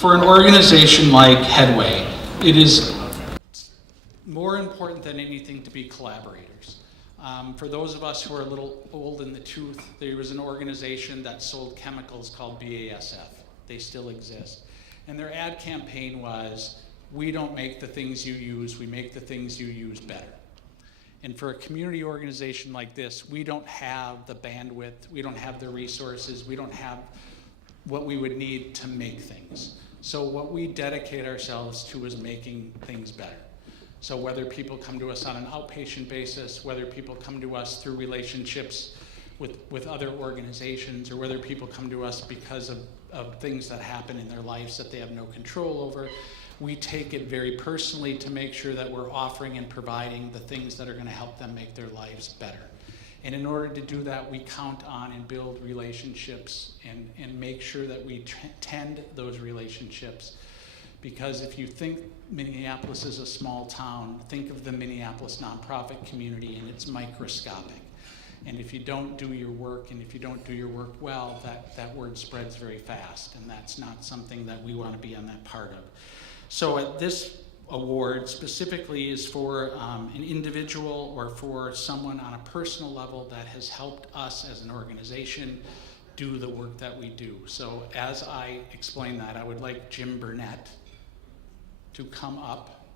For an organization like Headway, it is more important than anything to be collaborators. For those of us who are a little old in the tooth, there was an organization that sold chemicals called BASF. They still exist. And their ad campaign was, we don't make the things you use, we make the things you use better. And for a community organization like this, we don't have the bandwidth, we don't have the resources, we don't have what we would need to make things. So what we dedicate ourselves to is making things better. So whether people come to us on an outpatient basis, whether people come to us through relationships with other organizations, or whether people come to us because of things that happen in their lives that they have no control over, we take it very personally to make sure that we're offering and providing the things that are going to help them make their lives better. And in order to do that, we count on and build relationships and make sure that we tend those relationships. Because if you think Minneapolis is a small town, think of the Minneapolis nonprofit community, and it's microscopic. And if you don't do your work, and if you don't do your work well, that word spreads very fast, and that's not something that we want to be on that part of. So this award specifically is for an individual or for someone on a personal level that has helped us as an organization do the work that we do. So as I explain that, I would like Jim Burnett to come up.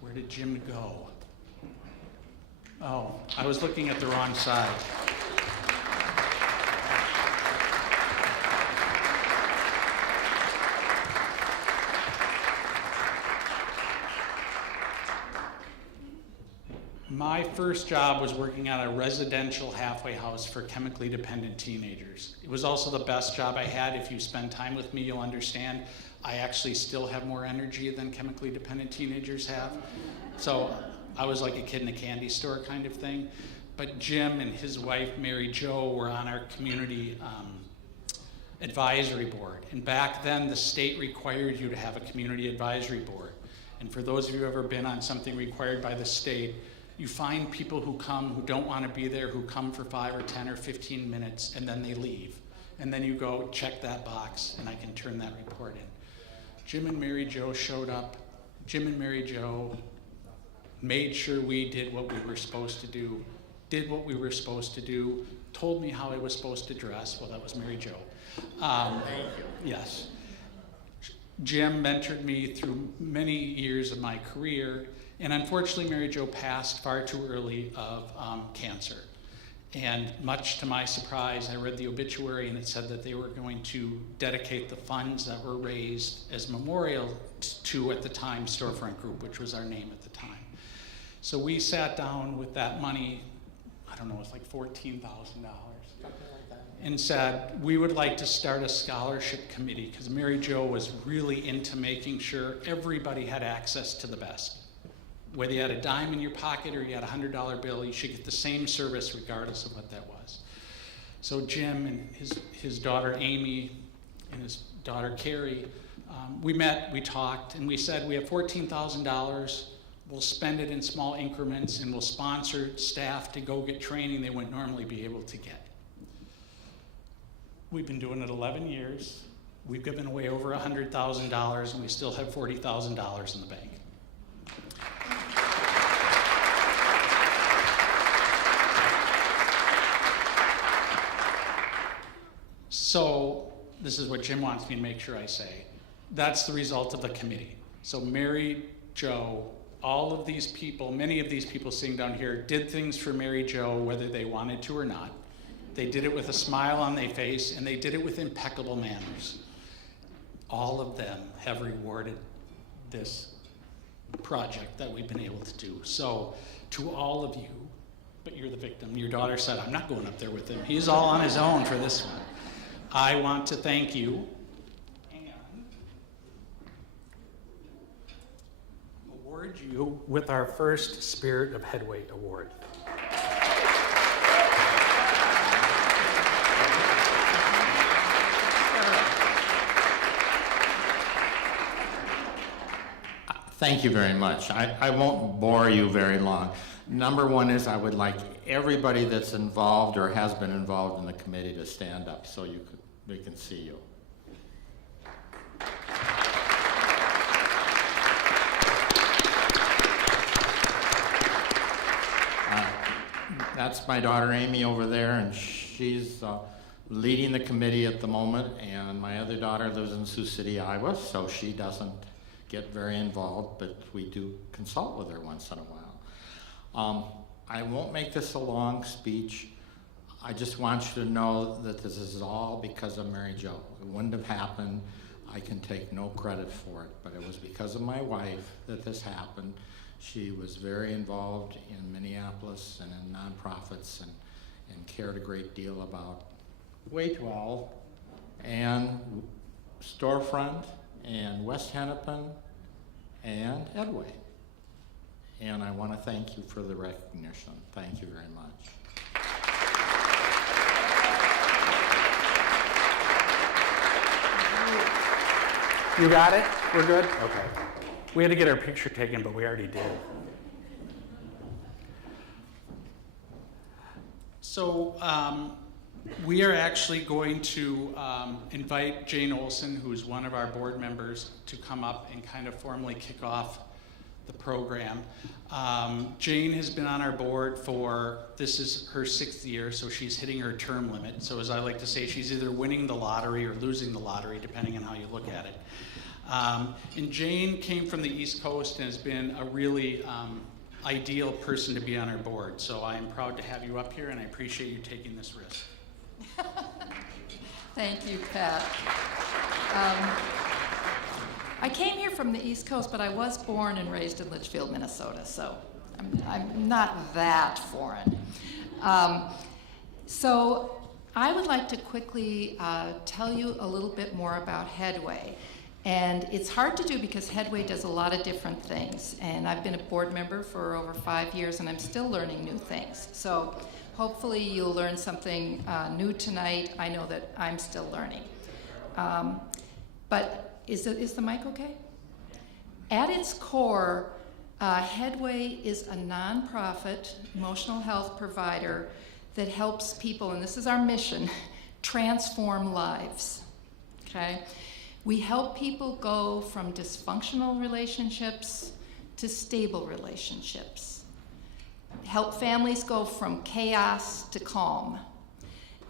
Where did Jim go? Oh, I was looking at the wrong side. My first job was working at a residential halfway house for chemically dependent teenagers. It was also the best job I had. If you spend time with me, you'll understand I actually still have more energy than chemically dependent teenagers have. So I was like a kid in a candy store kind of thing. But Jim and his wife, Mary Jo, were on our community advisory board. And back then, the state required you to have a community advisory board. And for those of you who have ever been on something required by the state, you find people who come who don't want to be there, who come for 5 or 10 or 15 minutes, and then they leave. And then you go check that box, and I can turn that report in. Jim and Mary Jo showed up. Jim and Mary Jo made sure we did what we were supposed to do, told me how I was supposed to dress. Well, that was Mary Jo. Thank you. Yes. Jim mentored me through many years of my career, and unfortunately Mary Jo passed far too early of cancer. And much to my surprise, I read the obituary and it said that they were going to dedicate the funds that were raised as memorial to, at the time, Storefront Group, which was our name at the time. So we sat down with that money, I don't know, it was like $14,000. And said, we would like to start a scholarship committee, because Mary Jo was really into making sure everybody had access to the best. Whether you had a dime in your pocket or you had a $100 bill, you should get the same service regardless of what that was. So Jim and his daughter Amy and his daughter Carrie, we met, we talked, and we said, we have $14,000, we'll spend it in small increments, and we'll sponsor staff to go get training they wouldn't normally be able to get. We've been doing it 11 years. We've given away over $100,000, and we still have $40,000 in the bank. So this is what Jim wants me to make sure I say. That's the result of the committee. So Mary Jo, all of these people, many of these people sitting down here did things for Mary Jo whether they wanted to or not. They did it with a smile on their face, and they did it with impeccable manners. All of them have rewarded this project that we've been able to do. So to all of you, but you're the victim. Your daughter said, I'm not going up there with him. He's all on his own for this one. I want to thank you and award you with our first Spirit of Headway Award. Thank you very much. I won't bore you very long. Number one is I would like everybody that's involved or has been involved in the committee to stand up so we can see you. That's my daughter Amy over there, and she's leading the committee at the moment, and my other daughter lives in Sioux City, Iowa, so she doesn't get very involved, but we do consult with her once in a while. I won't make this a long speech. I just want you to know that this is all because of Mary Jo. It wouldn't have happened. I can take no credit for it, but it was because of my wife that this happened. She was very involved in Minneapolis and in nonprofits and cared a great deal about Way 12 and Storefront and West Hennepin and Headway. And I want to thank you for the recognition. Thank you very much. You got it? We're good? Okay. We had to get our picture taken, but we already did. So we are actually going to invite Jane Olson, who's one of our board members, to come up and kind of formally kick off the program. Jane has been on our board for, this is her 6th year, so she's hitting her term limit. So as I like to say, she's either winning the lottery or losing the lottery, depending on how you look at it. And Jane came from the East Coast and has been a really ideal person to be on our board. So I am proud to have you up here, and I appreciate you taking this risk. Thank you, Pat. I came here from the East Coast, but I was born and raised in Litchfield, Minnesota, so I'm not that foreign. So I would like to quickly tell you a little bit more about Headway. And it's hard to do because Headway does a lot of different things. And I've been a board member for over 5 years, and I'm still learning new things. So hopefully you'll learn something new tonight. I know that I'm still learning. But is the mic okay? At its core, Headway is a nonprofit emotional health provider that helps people, and this is our mission, transform lives, okay? We help people go from dysfunctional relationships to stable relationships. Help families go from chaos to calm.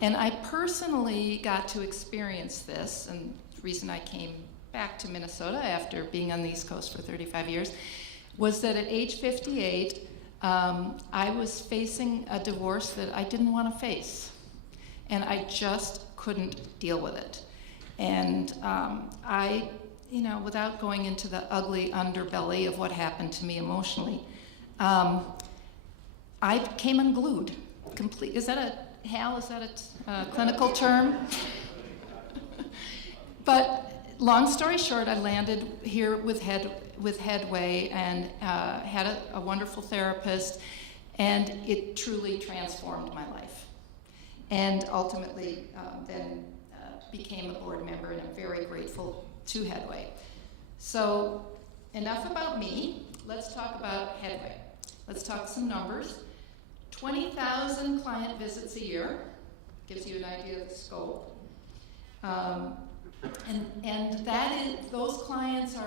And I personally got to experience this, and the reason I came back to Minnesota after being on the East Coast for 35 years was that at age 58, I was facing a divorce that I didn't want to face. And I just couldn't deal with it. And I, without going into the ugly underbelly of what happened to me emotionally, I became unglued. Is that a clinical term? But long story short, I landed here with Headway and had a wonderful therapist, and it truly transformed my life. And ultimately, then became a board member, and I'm very grateful to Headway. So enough about me. Let's talk about Headway. Let's talk some numbers. 20,000 client visits a year. Gives you an idea of the scope. And those clients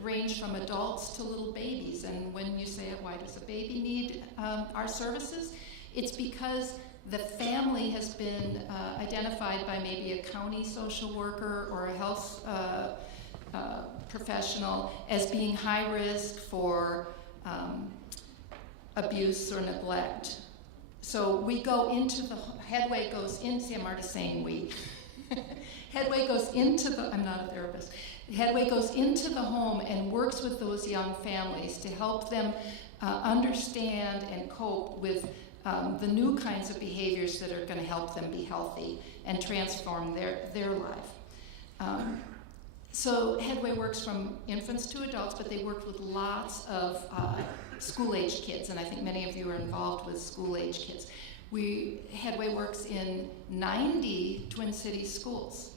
range from adults to little babies. And when you say, why does a baby need our services? It's because the family has been identified by maybe a county social worker or a health professional as being high risk for abuse or neglect. So we go into Headway goes in, see, I'm already saying we. Headway goes into I'm not a therapist. Headway goes into the home and works with those young families to help them understand and cope with the new kinds of behaviors that are going to help them be healthy and transform their life. So Headway works from infants to adults, but they work with lots of school-aged kids, and I think many of you are involved with school-aged kids. Headway works in 90 Twin Cities schools.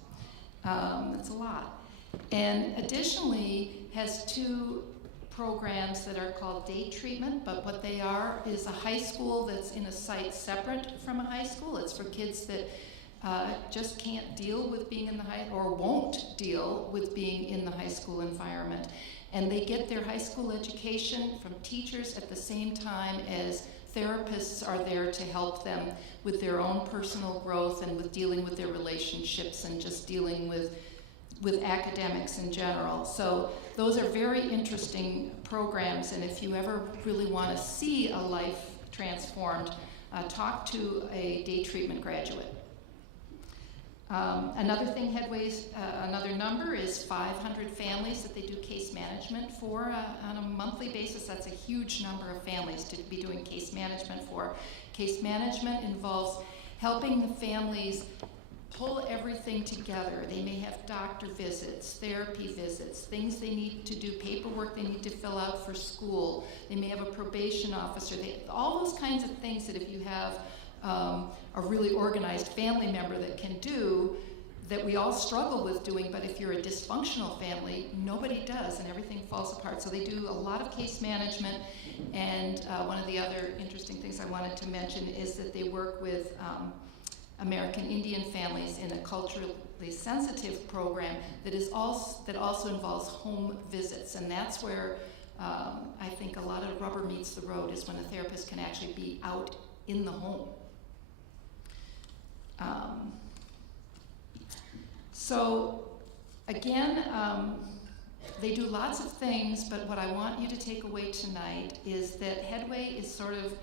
That's a lot. And additionally has 2 programs that are called day treatment, but what they are is a high school that's in a site separate from a high school. It's for kids that just can't deal with being in the or won't deal with being in the high school environment. And they get their high school education from teachers at the same time as therapists are there to help them with their own personal growth and with dealing with their relationships and just dealing with academics in general. So those are very interesting programs, and if you ever really want to see a life transformed, talk to a day treatment graduate. Another thing, Headway's another number is 500 families that they do case management for on a monthly basis. That's a huge number of families to be doing case management for. Case management involves helping the families pull everything together. They may have doctor visits, therapy visits, things they need to do, paperwork they need to fill out for school. They may have a probation officer. All those kinds of things that if you have a really organized family member that can do, that we all struggle with doing, but if you're a dysfunctional family, nobody does and everything falls apart. So they do a lot of case management, and one of the other interesting things I wanted to mention is that they work with American Indian families in a culturally sensitive program that also involves home visits, and that's where I think a lot of rubber meets the road, is when a therapist can actually be out in the home. So again, they do lots of things, but what I want you to take away tonight is that Headway is sort of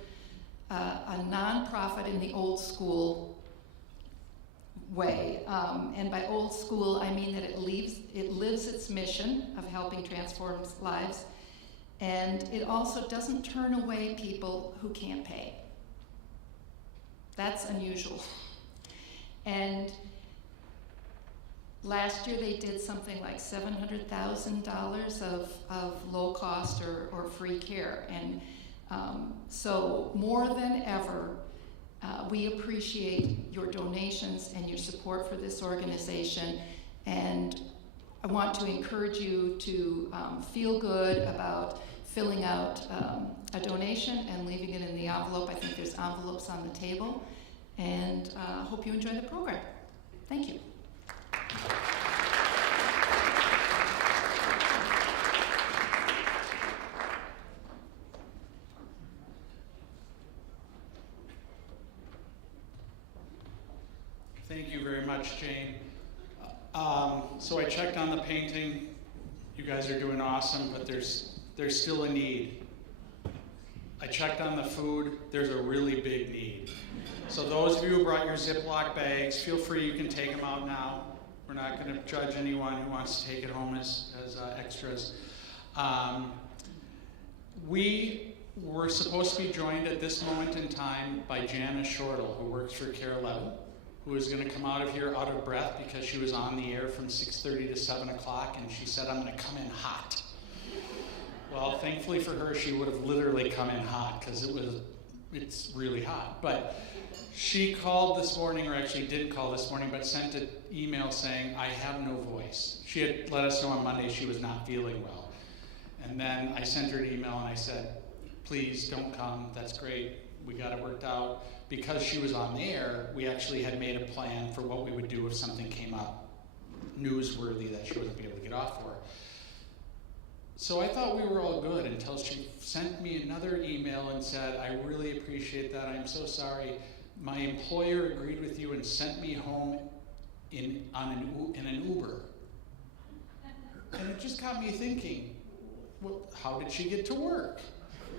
a nonprofit in the old school way. And by old school, I mean that it lives its mission of helping transform lives, and it also doesn't turn away people who can't pay. That's unusual. And last year they did something like $700,000 of low cost or free care. And so more than ever, we appreciate your donations and your support for this organization. And I want to encourage you to feel good about filling out a donation and leaving it in the envelope. I think there's envelopes on the table. And hope you enjoy the program. Thank you. Thank you very much, Jane. So I checked on the painting. You guys are doing awesome, but there's still a need. I checked on the food. There's a really big need. So those of you who brought your Ziploc bags, feel free, you can take them out now. We're not going to judge anyone who wants to take it home as extras. We were supposed to be joined at this moment in time by Janice Shortle, who works for Care 11, who is going to come out of here out of breath because she was on the air from 6:30 to 7 o'clock, and she said, I'm going to come in hot. Well, thankfully for her, she would have literally come in hot because it's really hot. But she called this morning, or actually didn't call this morning, but sent an email saying, I have no voice. She had let us know on Monday she was not feeling well. And then I sent her an email and I said, please don't come, that's great, we got it worked out. Because she was on the air, we actually had made a plan for what we would do if something came up newsworthy that she wasn't able to get off for. So I thought we were all good until she sent me another email and said, I really appreciate that, I'm so sorry. My employer agreed with you and sent me home in an Uber. And it just got me thinking, well, how did she get to work?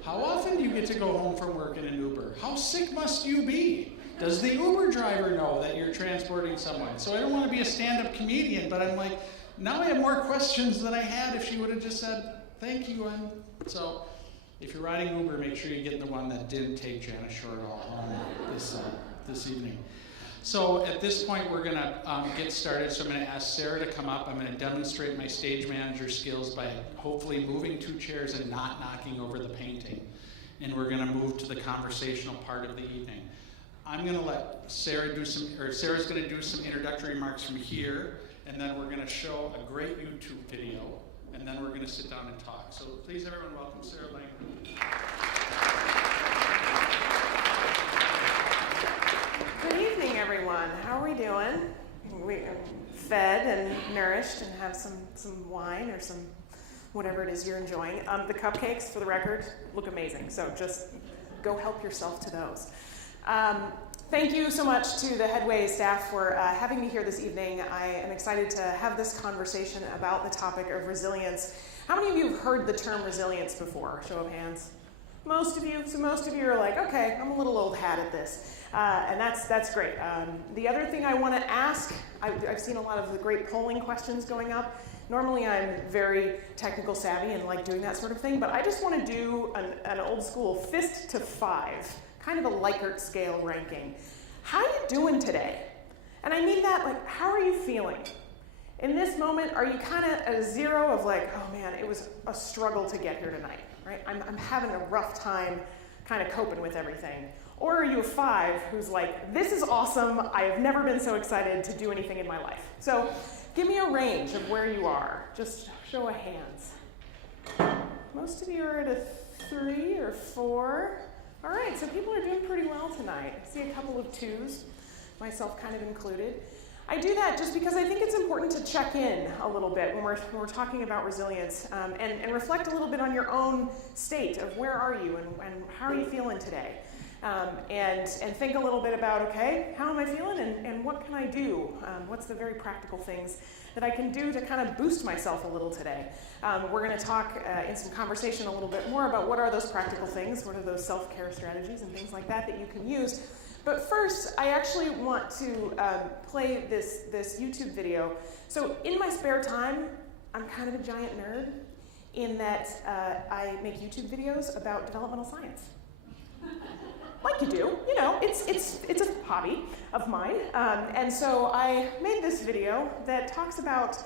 How often do you get to go home from work in an Uber? How sick must you be? Does the Uber driver know that you're transporting someone? So I don't want to be a stand-up comedian, but I'm like, now I have more questions than I had if she would have just said, thank you. So if you're riding Uber, make sure you get the one that didn't take Janice Shortle home this evening. So at this point, we're going to get started. So I'm going to ask Sarah to come up. I'm going to demonstrate my stage manager skills by hopefully moving 2 chairs and not knocking over the painting. And we're going to move to the conversational part of the evening. I'm going to let Sarah Sarah's going to do some introductory remarks from here, and then we're going to show a great YouTube video, and then we're going to sit down and talk. So please, everyone, welcome Sarah Lang. Good evening, everyone. How are we doing? We're fed and nourished and have some wine or some whatever it is you're enjoying. The cupcakes, for the record, look amazing. So just go help yourself to those. Thank you so much to the Headway staff for having me here this evening. I am excited to have this conversation about the topic of resilience. How many of you have heard the term resilience before? Show of hands. Most of you. So most of you are like, okay, I'm a little old hat at this. And that's great. The other thing I want to ask, I've seen a lot of the great polling questions going up. Normally I'm very technical savvy and like doing that sort of thing, but I just want to do an old school fist to 5, kind of a Likert scale ranking. How you doing today? And I mean that, like, how are you feeling? In this moment, are you kind of at a 0 of like, oh man, it was a struggle to get here tonight, right? I'm having a rough time kind of coping with everything. Or are you a 5 who's like, this is awesome, I have never been so excited to do anything in my life. So give me a range of where you are. Just show of hands. Most of you are at a 3 or 4. All right, so people are doing pretty well tonight. I see a couple of 2s, myself kind of included. I do that just because I think it's important to check in a little bit when we're talking about resilience and reflect a little bit on your own state of where are you and how are you feeling today. And think a little bit about, okay, how am I feeling and what can I do? What's the very practical things that I can do to kind of boost myself a little today? We're going to talk in some conversation a little bit more about what are those practical things, what are those self-care strategies and things like that you can use. But first, I actually want to play this YouTube video. So in my spare time, I'm kind of a giant nerd in that I make YouTube videos about developmental science. Like you do, you know, it's a hobby of mine. And so I made this video that talks about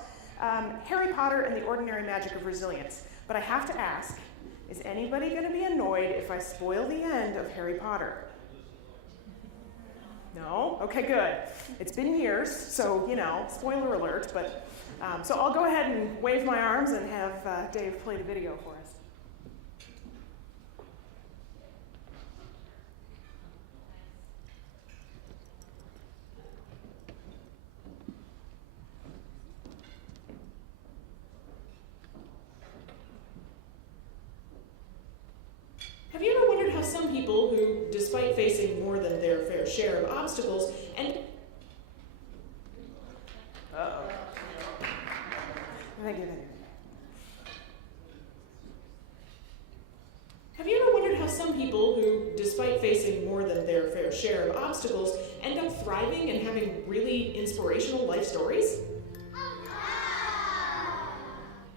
Harry Potter and the ordinary magic of resilience. But I have to ask, is anybody going to be annoyed if I spoil the end of Harry Potter? No? Okay, good. It's been years, so, you know, spoiler alert. But so I'll go ahead and wave my arms and have Dave play the video for us. Have you ever wondered how some people who, despite facing more than their fair share of obstacles, and Have you ever wondered how some people who, despite facing more than their fair share of obstacles, end up thriving and having really inspirational life stories?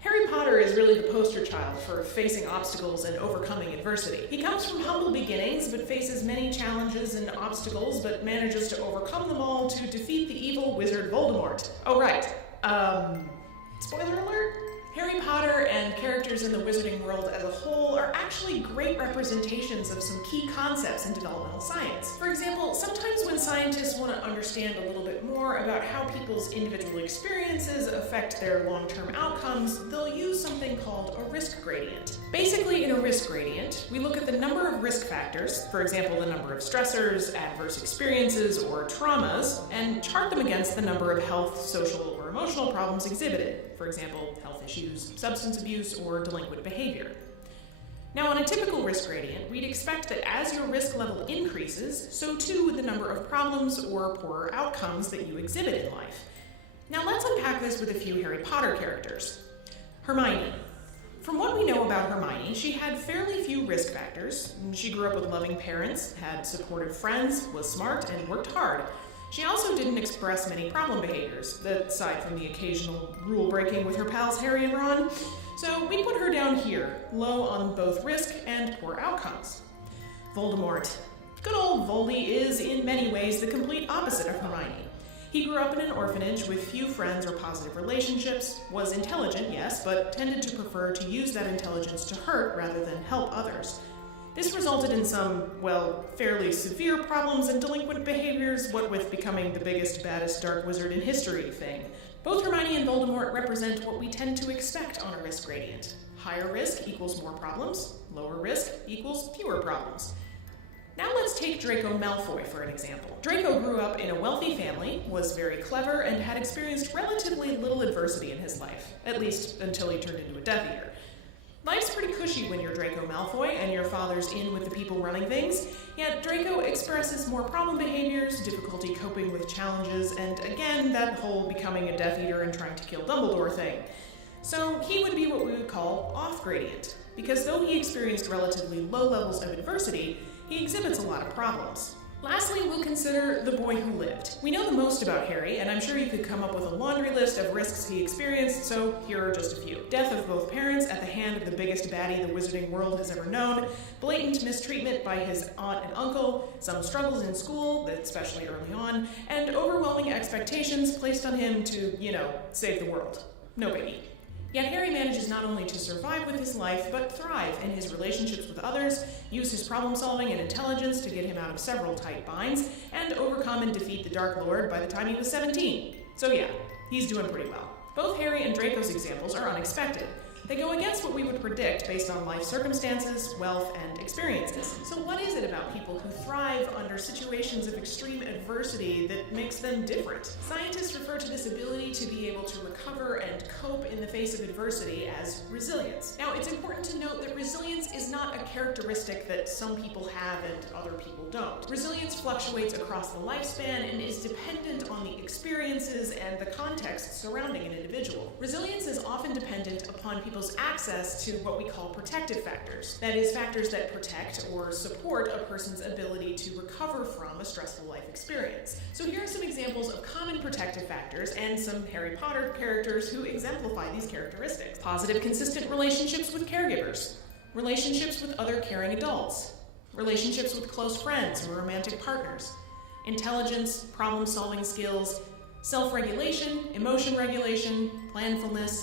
Harry Potter is really the poster child for facing obstacles and overcoming adversity. He comes from humble beginnings, but faces many challenges and obstacles, but manages to overcome them all to defeat the evil wizard Voldemort. Oh, right. Spoiler alert? Harry Potter and characters in the wizarding world as a whole are actually great representations of some key concepts in developmental science. For example, sometimes when scientists want to understand a little bit more about how people's individual experiences affect their long-term outcomes, they'll use something called a risk gradient. Basically, in a risk gradient, we look at the number of risk factors, for example, the number of stressors, adverse experiences, or traumas, and chart them against the number of health, social, or emotional problems exhibited, for example, health issues, substance abuse, or delinquent behavior. Now, on a typical risk gradient, we'd expect that as your risk level increases, so too would the number of problems or poorer outcomes that you exhibit in life. Now, let's unpack this with a few Harry Potter characters. Hermione. From what we know about Hermione, she had fairly few risk factors. She grew up with loving parents, had supportive friends, was smart, and worked hard. She also didn't express many problem behaviors, aside from the occasional rule breaking with her pals Harry and Ron. So we put her down here, low on both risk and poor outcomes. Voldemort. Good old Voldy is, in many ways, the complete opposite of Hermione. He grew up in an orphanage with few friends or positive relationships, was intelligent, yes, but tended to prefer to use that intelligence to hurt rather than help others. This resulted in some, well, fairly severe problems and delinquent behaviors, what with becoming the biggest, baddest dark wizard in history thing. Both Hermione and Voldemort represent what we tend to expect on a risk gradient. Higher risk equals more problems, lower risk equals fewer problems. Now let's take Draco Malfoy for an example. Draco grew up in a wealthy family, was very clever, and had experienced relatively little adversity in his life, at least until he turned into a Death Eater. Life's pretty cushy when you're Draco Malfoy and your father's in with the people running things, yet Draco expresses more problem behaviors, difficulty coping with challenges, and again, that whole becoming a Death Eater and trying to kill Dumbledore thing. So he would be what we would call off-gradient, because though he experienced relatively low levels of adversity, he exhibits a lot of problems. Lastly, we'll consider the boy who lived. We know the most about Harry, and I'm sure you could come up with a laundry list of risks he experienced, so here are just a few. Death of both parents at the hand of the biggest baddie the wizarding world has ever known, blatant mistreatment by his aunt and uncle, some struggles in school, especially early on, and overwhelming expectations placed on him to, save the world. No biggie. Yet Harry manages not only to survive with his life, but thrive in his relationships with others, use his problem-solving and intelligence to get him out of several tight binds, and overcome and defeat the Dark Lord by the time he was 17. So yeah, he's doing pretty well. Both Harry and Draco's examples are unexpected. They go against what we would predict based on life circumstances, wealth, and experiences. So what is it about people who thrive under situations of extreme adversity that makes them different? Scientists refer to this ability to be able to recover and cope in the face of adversity as resilience. Now, it's important to note that resilience is not a characteristic that some people have and other people don't. Resilience fluctuates across the lifespan and is dependent on the experiences and the context surrounding an individual. Resilience is often dependent upon people's access to what we call protective factors. That is, factors that protect or support a person's ability to recover from a stressful life experience. So here are some examples of common protective factors and some Harry Potter characters who exemplify these characteristics. Positive, consistent relationships with caregivers, relationships with other caring adults, relationships with close friends or romantic partners, intelligence, problem-solving skills, self-regulation, emotion regulation, planfulness,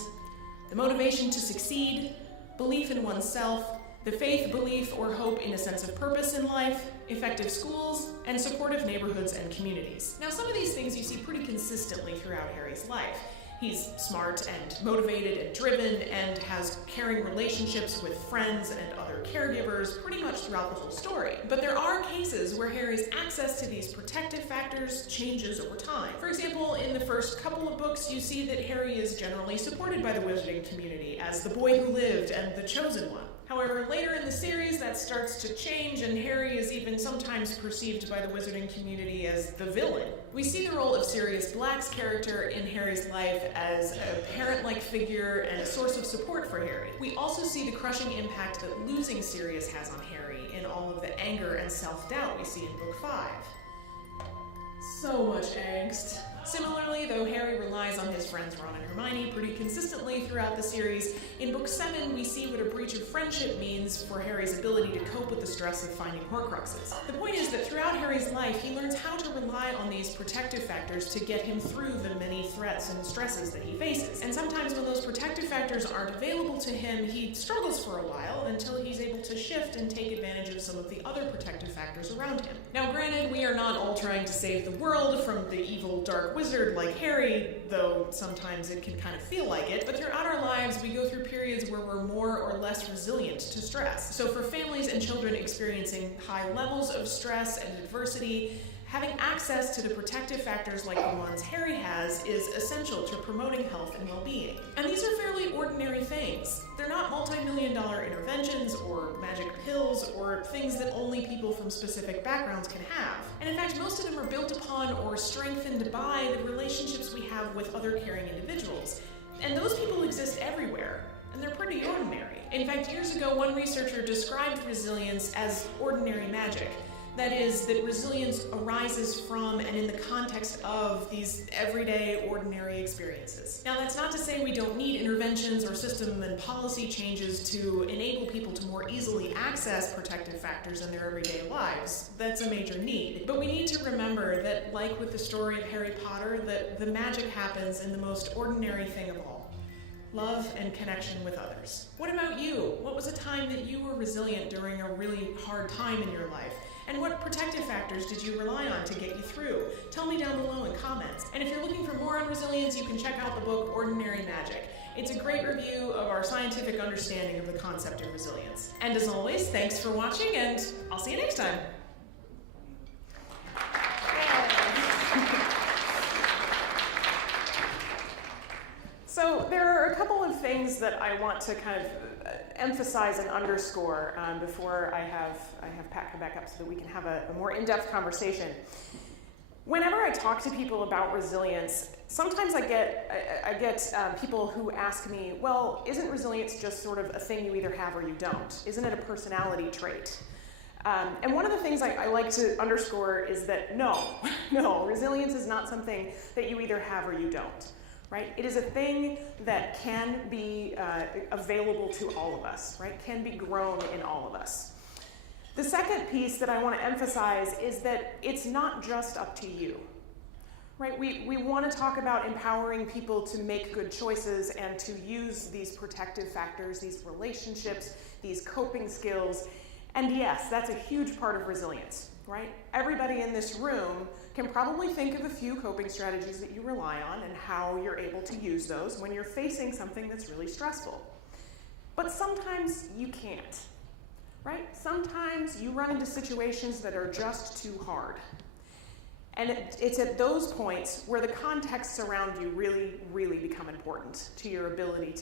the motivation to succeed, belief in oneself, the faith, belief, or hope in a sense of purpose in life, effective schools, and supportive neighborhoods and communities. Now, some of these things you see pretty consistently throughout Harry's life. He's smart and motivated and driven and has caring relationships with friends and other caregivers pretty much throughout the whole story. But there are cases where Harry's access to these protective factors changes over time. For example, in the first couple of books, you see that Harry is generally supported by the wizarding community as the boy who lived and the chosen one. However, later in the series, that starts to change, and Harry is even sometimes perceived by the wizarding community as the villain. We see the role of Sirius Black's character in Harry's life as a parent-like figure and a source of support for Harry. We also see the crushing impact that losing Sirius has on Harry in all of the anger and self-doubt we see in Book 5. So much angst. Similarly, though Harry relies on his friends Ron and Hermione pretty consistently throughout the series, in Book 7 we see what a breach of friendship means for Harry's ability to cope with the stress of finding Horcruxes. The point is that throughout Harry's life, he learns how to rely on these protective factors to get him through the many threats and stresses that he faces. And sometimes when those protective factors aren't available to him, he struggles for a while until he's able to shift and take advantage of some of the other protective factors around him. Now, granted, we are not all trying to save the world from the evil dark wizard like Harry, though sometimes it can kind of feel like it, but throughout our lives we go through periods where we're more or less resilient to stress. So for families and children experiencing high levels of stress and adversity, having access to the protective factors like the ones Harry has is essential to promoting health and well-being. And these are fairly ordinary things. They're not multi-million-dollar interventions or magic pills or things that only people from specific backgrounds can have. And in fact, most of them are built upon or strengthened by the relationships we have with other caring individuals. And those people exist everywhere, and they're pretty ordinary. In fact, years ago, one researcher described resilience as ordinary magic. That is, that resilience arises from and in the context of these everyday, ordinary experiences. Now, that's not to say we don't need interventions or system and policy changes to enable people to more easily access protective factors in their everyday lives. That's a major need. But we need to remember that, like with the story of Harry Potter, that the magic happens in the most ordinary thing of all: love and connection with others. What about you? What was a time that you were resilient during a really hard time in your life? And what protective factors did you rely on to get you through? Tell me down below in comments. And if you're looking for more on resilience, you can check out the book Ordinary Magic. It's a great review of our scientific understanding of the concept of resilience. And as always, thanks for watching, and I'll see you next time. So there are a couple of things that I want to kind of emphasize and underscore before I have Pat come back up so that we can have a more in-depth conversation. Whenever I talk to people about resilience, sometimes I get people who ask me, well, isn't resilience just sort of a thing you either have or you don't? Isn't it a personality trait? And one of the things I like to underscore is that no, resilience is not something that you either have or you don't, right? It is a thing that can be available to all of us, right? Can be grown in all of us. The second piece that I want to emphasize is that it's not just up to you, right? We want to talk about empowering people to make good choices and to use these protective factors, these relationships, these coping skills. And yes, that's a huge part of resilience, right? Everybody in this room can probably think of a few coping strategies that you rely on and how you're able to use those when you're facing something that's really stressful. But sometimes you can't. Right? Sometimes you run into situations that are just too hard. And it's at those points where the contexts around you really, really become important to your ability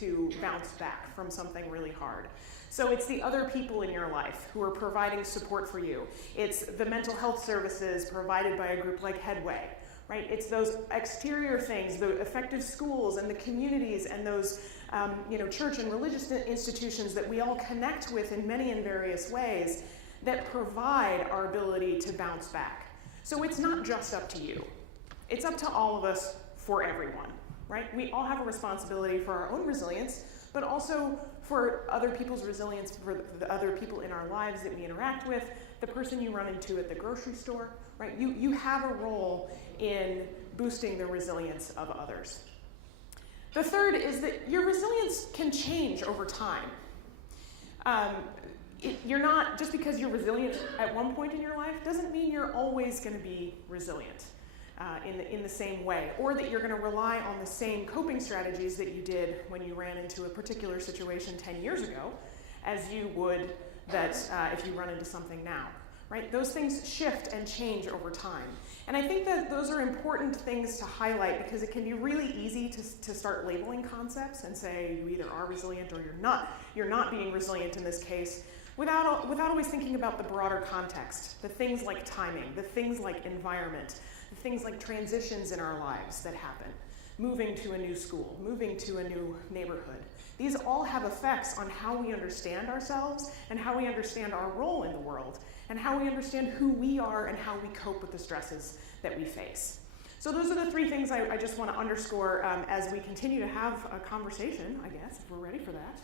to bounce back from something really hard. So it's the other people in your life who are providing support for you. It's the mental health services provided by a group like Headway. Right? It's those exterior things, the effective schools and the communities and those church and religious institutions that we all connect with in many and various ways that provide our ability to bounce back. So it's not just up to you. It's up to all of us for everyone, right? We all have a responsibility for our own resilience, but also for other people's resilience, for the other people in our lives that we interact with, the person you run into at the grocery store, right? You have a role in boosting the resilience of others. The third is that your resilience can change over time. You're not, just because you're resilient at one point in your life doesn't mean you're always going to be resilient in the same way, or that you're going to rely on the same coping strategies that you did when you ran into a particular situation 10 years ago as you would if you run into something now. Right? Those things shift and change over time. And I think that those are important things to highlight because it can be really easy to start labeling concepts and say you either are resilient or you're not being resilient in this case without always thinking about the broader context, the things like timing, the things like environment, the things like transitions in our lives that happen, moving to a new school, moving to a new neighborhood. These all have effects on how we understand ourselves and how we understand our role in the world, and how we understand who we are and how we cope with the stresses that we face. So those are the three things I just want to underscore as we continue to have a conversation, I guess, if we're ready for that.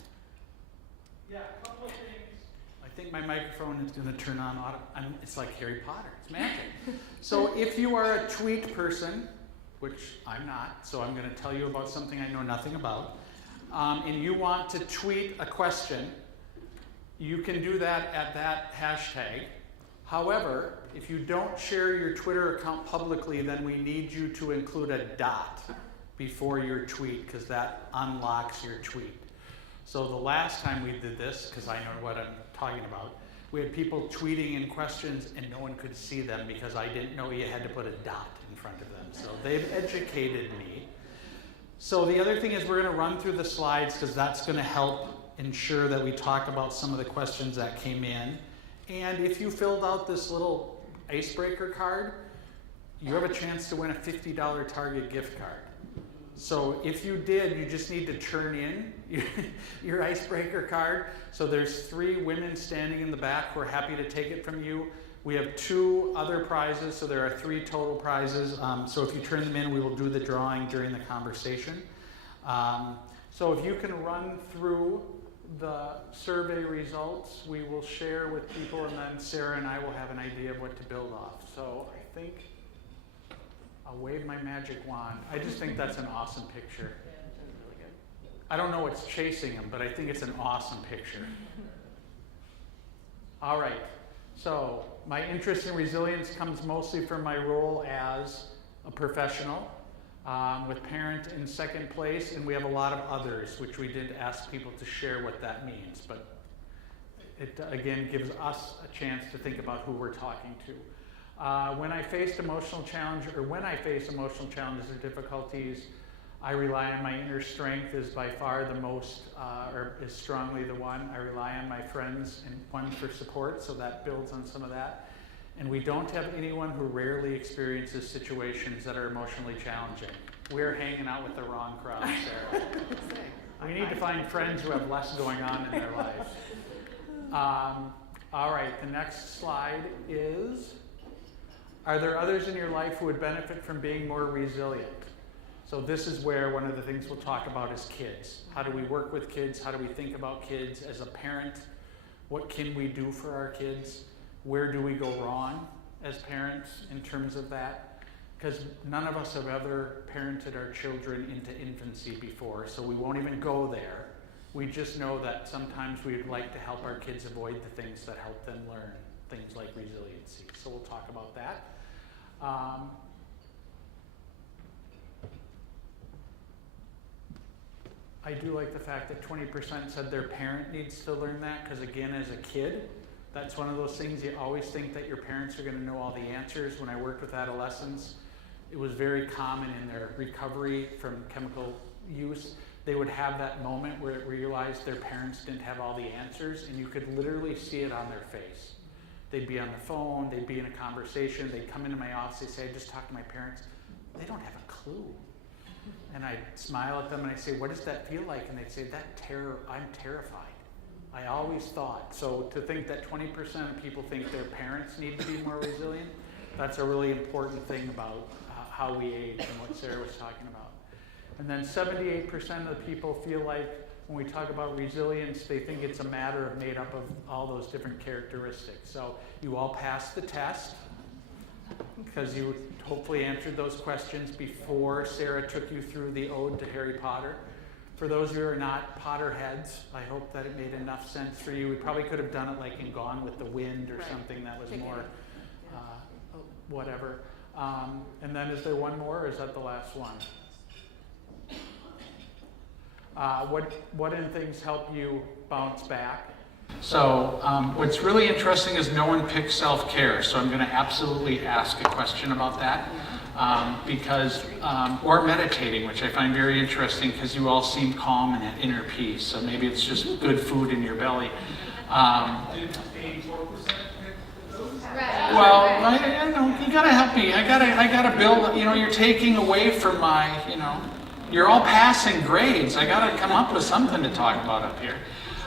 Yeah, a couple of things. I think my microphone is going to turn on auto. It's like Harry Potter. It's magic. So if you are a tweet person, which I'm not, so I'm going to tell you about something I know nothing about, and you want to tweet a question, you can do that at that hashtag. However, if you don't share your Twitter account publicly, then we need you to include a dot before your tweet because that unlocks your tweet. So the last time we did this, because I know what I'm talking about, we had people tweeting in questions and no one could see them because I didn't know you had to put a dot in front of them. So they've educated me. So the other thing is we're going to run through the slides because that's going to help ensure that we talk about some of the questions that came in. And if you filled out this little icebreaker card, you have a chance to win a $50 Target gift card. So if you did, you just need to turn in your icebreaker card. So there's 3 women standing in the back. We're happy to take it from you. We have 2 other prizes, so there are 3 total prizes. So if you turn them in, we will do the drawing during the conversation. So if you can run through the survey results, we will share with people, and then Sarah and I will have an idea of what to build off. So I think I'll wave my magic wand. I just think that's an awesome picture. I don't know what's chasing him, but I think it's an awesome picture. All right, so my interest in resilience comes mostly from my role as a professional, with parent in second place, and we have a lot of others, which we did ask people to share what that means, but it again gives us a chance to think about who we're talking to. When I face emotional challenges or difficulties, I rely on my inner strength is by far the most, or is strongly the one. I rely on my friends and ones for support, so that builds on some of that. And we don't have anyone who rarely experiences situations that are emotionally challenging. We're hanging out with the wrong crowd, Sarah. We need to find friends who have less going on in their life. All right, the next slide is, are there others in your life who would benefit from being more resilient? So this is where one of the things we'll talk about is kids. How do we work with kids? How do we think about kids as a parent? What can we do for our kids? Where do we go wrong as parents in terms of that? Because none of us have ever parented our children into infancy before, so we won't even go there. We just know that sometimes we'd like to help our kids avoid the things that help them learn, things like resiliency. So we'll talk about that. I do like the fact that 20% said their parent needs to learn that, because again, as a kid, that's one of those things you always think that your parents are going to know all the answers. When I worked with adolescents, it was very common in their recovery from chemical use. They would have that moment where it realized their parents didn't have all the answers, and you could literally see it on their face. They'd be on the phone, they'd be in a conversation, they'd come into my office, they'd say, I just talked to my parents. They don't have a clue. And I'd smile at them and I'd say, what does that feel like? And they'd say, I'm terrified. I always thought. So to think that 20% of people think their parents need to be more resilient, that's a really important thing about how we age and what Sarah was talking about. And then 78% of the people feel like when we talk about resilience, they think it's a matter of made up of all those different characteristics. So you all passed the test, because you hopefully answered those questions before Sarah took you through the ode to Harry Potter. For those of you who are not Potterheads, I hope that it made enough sense for you. We probably could have done it like in Gone with the Wind or something that was more whatever. And then is there one more, or is that the last one? What in things help you bounce back? So what's really interesting is no one picked self-care, so I'm going to absolutely ask a question about that, or meditating, which I find very interesting because you all seem calm and at inner peace, so maybe it's just good food in your belly. Well, I know, you gotta help me. I gotta build, you're taking away from my, you're all passing grades. I gotta come up with something to talk about up here.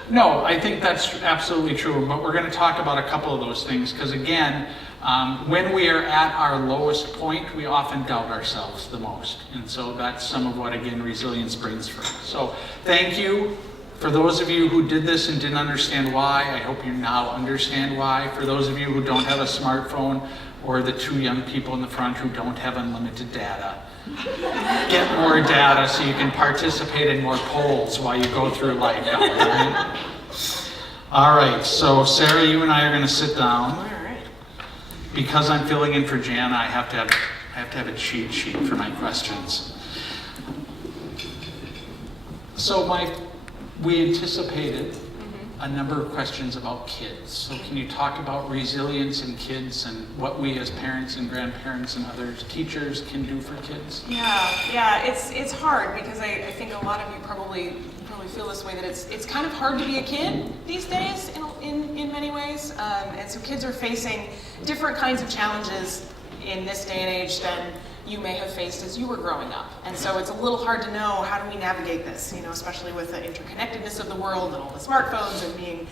No, I think that's absolutely true, but we're going to talk about a couple of those things, because again, when we are at our lowest point, we often doubt ourselves the most, and so that's some of what, again, resilience brings for us. So thank you. For those of you who did this and didn't understand why, I hope you now understand why. For those of you who don't have a smartphone, or the two young people in the front who don't have unlimited data, get more data so you can participate in more polls while you go through life. Right? All right, so Sarah, you and I are going to sit down. All right. Because I'm filling in for Jana, I have to have a cheat sheet for my questions. So we anticipated a number of questions about kids. So can you talk about resilience in kids and what we as parents and grandparents and other teachers can do for kids? Yeah, it's hard because I think a lot of you probably feel this way, that it's kind of hard to be a kid these days in many ways. And so kids are facing different kinds of challenges in this day and age than you may have faced as you were growing up. And so it's a little hard to know, how do we navigate this, especially with the interconnectedness of the world and all the smartphones and being,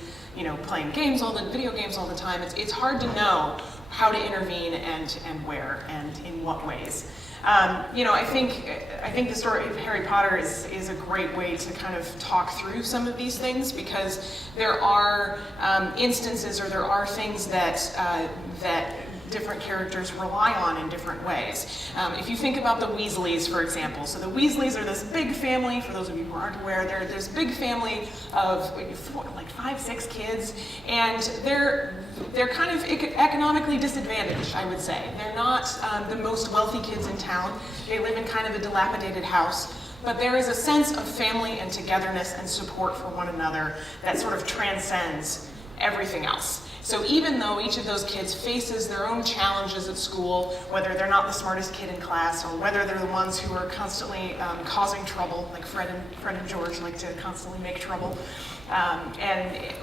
playing video games all the time. It's hard to know how to intervene and where and in what ways. I think the story of Harry Potter is a great way to kind of talk through some of these things, because there are instances, or there are things that different characters rely on in different ways. If you think about the Weasleys, for example, so the Weasleys are this big family. For those of you who aren't aware, they're this big family of like 5-6 kids, and they're kind of economically disadvantaged, I would say. They're not the most wealthy kids in town. They live in kind of a dilapidated house. But there is a sense of family and togetherness and support for one another that sort of transcends everything else. So even though each of those kids faces their own challenges at school, whether they're not the smartest kid in class or whether they're the ones who are constantly causing trouble, like Fred and George like to constantly make trouble,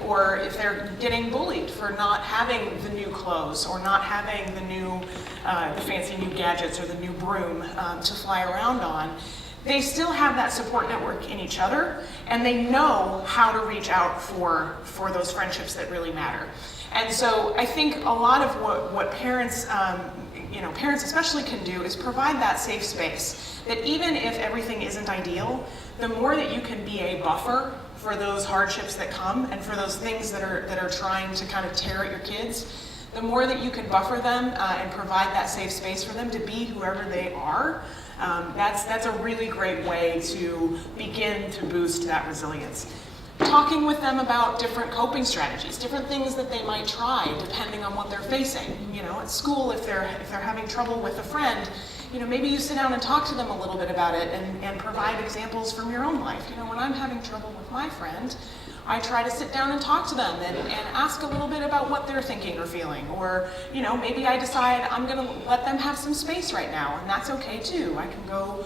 or if they're getting bullied for not having the new clothes or not having the fancy new gadgets or the new broom to fly around on, they still have that support network in each other, and they know how to reach out for those friendships that really matter. And so I think a lot of what parents, parents especially can do is provide that safe space, that even if everything isn't ideal, the more that you can be a buffer for those hardships that come and for those things that are trying to kind of tear at your kids, the more that you can buffer them and provide that safe space for them to be whoever they are, that's a really great way to begin to boost that resilience. Talking with them about different coping strategies, different things that they might try depending on what they're facing. At school, if they're having trouble with a friend, maybe you sit down and talk to them a little bit about it and provide examples from your own life. When I'm having trouble with my friend, I try to sit down and talk to them and ask a little bit about what they're thinking or feeling. Or, maybe I decide I'm going to let them have some space right now, and that's okay too. I can go,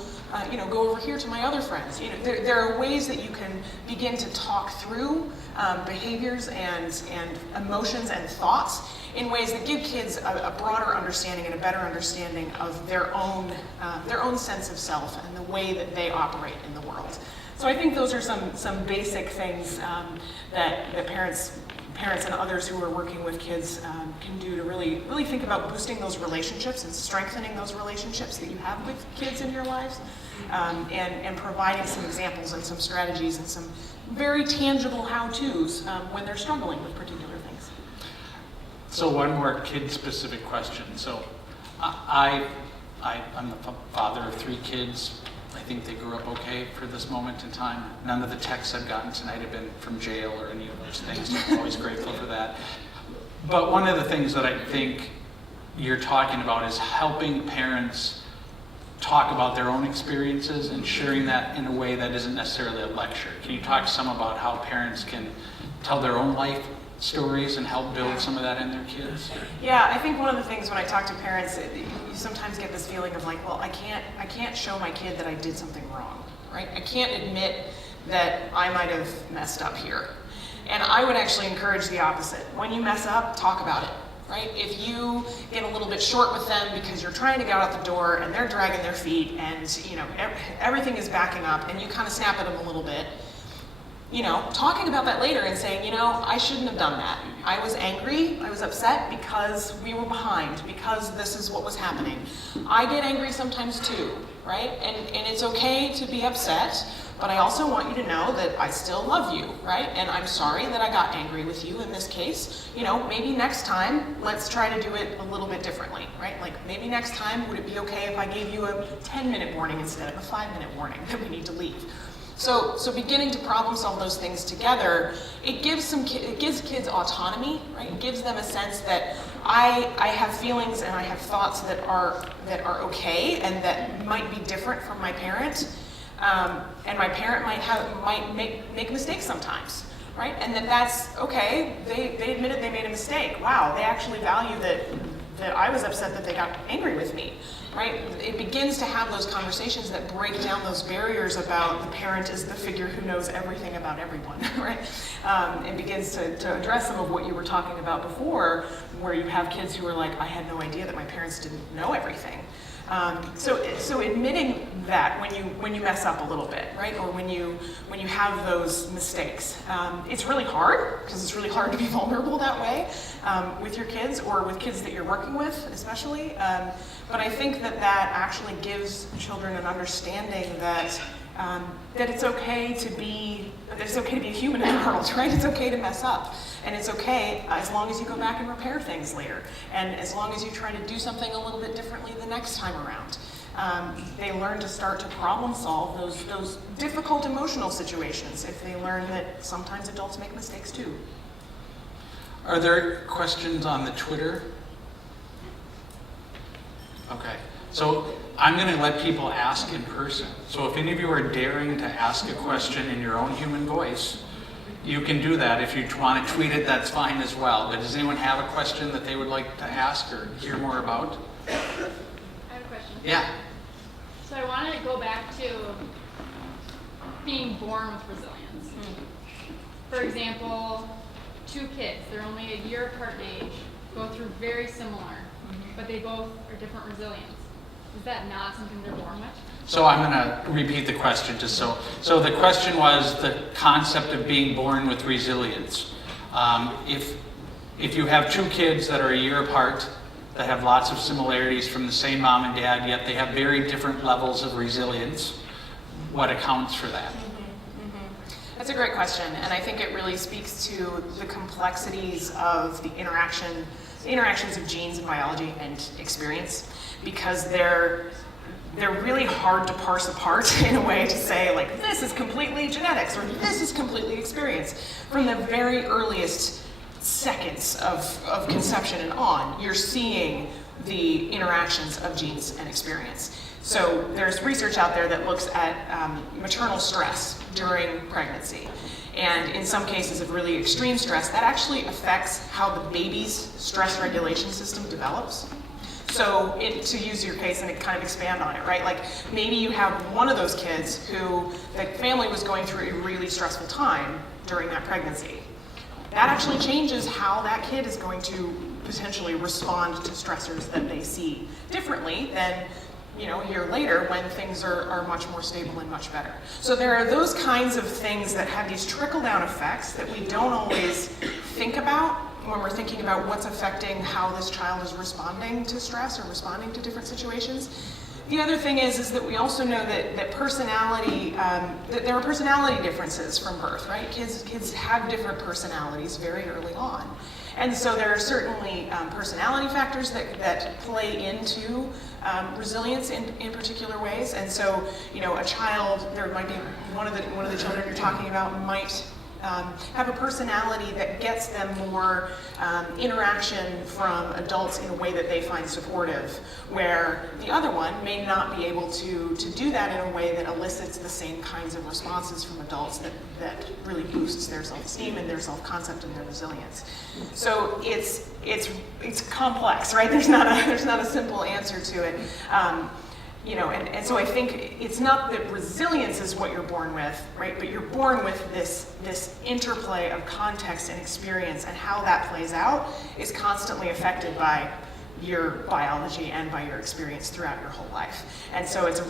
go over here to my other friends. There are ways that you can begin to talk through behaviors and emotions and thoughts in ways that give kids a broader understanding and a better understanding of their own sense of self and the way that they operate in the world. So I think those are some basic things that parents and others who are working with kids can do to really think about boosting those relationships and strengthening those relationships that you have with kids in your lives, and providing some examples and some strategies and some very tangible how-tos when they're struggling with particular things. So one more kid-specific question. So I'm the father of 3 kids. I think they grew up okay for this moment in time. None of the texts I've gotten tonight have been from jail or any of those things. I'm always grateful for that. But one of the things that I think you're talking about is helping parents talk about their own experiences and sharing that in a way that isn't necessarily a lecture. Can you talk some about how parents can tell their own life stories and help build some of that in their kids? Yeah, I think one of the things when I talk to parents, you sometimes get this feeling of like, well, I can't show my kid that I did something wrong, right? I can't admit that I might have messed up here. And I would actually encourage the opposite. When you mess up, talk about it, right? If you get a little bit short with them because you're trying to get out the door and they're dragging their feet and everything is backing up and you kind of snap at them a little bit, talking about that later and saying, I shouldn't have done that. I was angry, I was upset because we were behind, because this is what was happening. I get angry sometimes too, right? And it's okay to be upset, but I also want you to know that I still love you, right? And I'm sorry that I got angry with you in this case. Maybe next time, let's try to do it a little bit differently, right? Like maybe next time, would it be okay if I gave you a 10-minute warning instead of a 5-minute warning that we need to leave? So beginning to problem solve those things together, it gives kids autonomy, right? It gives them a sense that I have feelings and I have thoughts that are okay and that might be different from my parent, and my parent might make mistakes sometimes, right? And that's okay. They admitted they made a mistake. Wow, they actually value that I was upset that they got angry with me. Right? It begins to have those conversations that break down those barriers about the parent is the figure who knows everything about everyone, right? It begins to address some of what you were talking about before, where you have kids who are like, I had no idea that my parents didn't know everything. So admitting that when you mess up a little bit, right? Or when you have those mistakes, it's really hard because it's really hard to be vulnerable that way with your kids or with kids that you're working with, especially. But I think that actually gives children an understanding that it's okay to be a human in the world, right? It's okay to mess up, and it's okay as long as you go back and repair things later, and as long as you try to do something a little bit differently the next time around. They learn to start to problem solve those difficult emotional situations if they learn that sometimes adults make mistakes too. Are there questions on the Twitter? Okay, so I'm going to let people ask in person. So if any of you are daring to ask a question in your own human voice, You can do that. If you want to tweet it, that's fine as well. But does anyone have a question that they would like to ask or hear more about? I have a question. Yeah. So I wanted to go back to being born with resilience. For example, two kids, they're only a year apart in age, go through very similar, but they both are different resilience. Is that not something they're born with? So I'm going to repeat the question just so the question was the concept of being born with resilience. If you have two kids that are a year apart, that have lots of similarities from the same mom and dad, yet they have very different levels of resilience, what accounts for that? That's a great question, and I think it really speaks to the complexities of the interactions of genes and biology and experience, because they're really hard to parse apart in a way to say, like, this is completely genetics or this is completely experience. From the very earliest seconds of conception and on, you're seeing the interactions of genes and experience. So there's research out there that looks at maternal stress during pregnancy. And in some cases of really extreme stress, that actually affects how the baby's stress regulation system develops. So to use your case and kind of expand on it, right? Like maybe you have one of those kids who the family was going through a really stressful time during that pregnancy. That actually changes how that kid is going to potentially respond to stressors that they see differently than, you know, a year later when things are much more stable and much better. So there are those kinds of things that have these trickle-down effects that we don't always think about when we're thinking about what's affecting how this child is responding to stress or responding to different situations. The other thing is that we also know that personality, that there are personality differences from birth, right? Kids have different personalities very early on. And so there are certainly personality factors that play into resilience in particular ways. And so, you know, a child, there might be one of the children you're talking about might have a personality that gets them more interaction from adults in a way that they find supportive, where the other one may not be able to do that in a way that elicits the same kinds of responses from adults that really boosts their self-esteem and their self-concept and their resilience. So it's complex, right? There's not a simple answer to it. You know, and so I think it's not that resilience is what you're born with, right? But you're born with this interplay of context and experience, and how that plays out is constantly affected by your biology and by your experience throughout your whole life. And so it's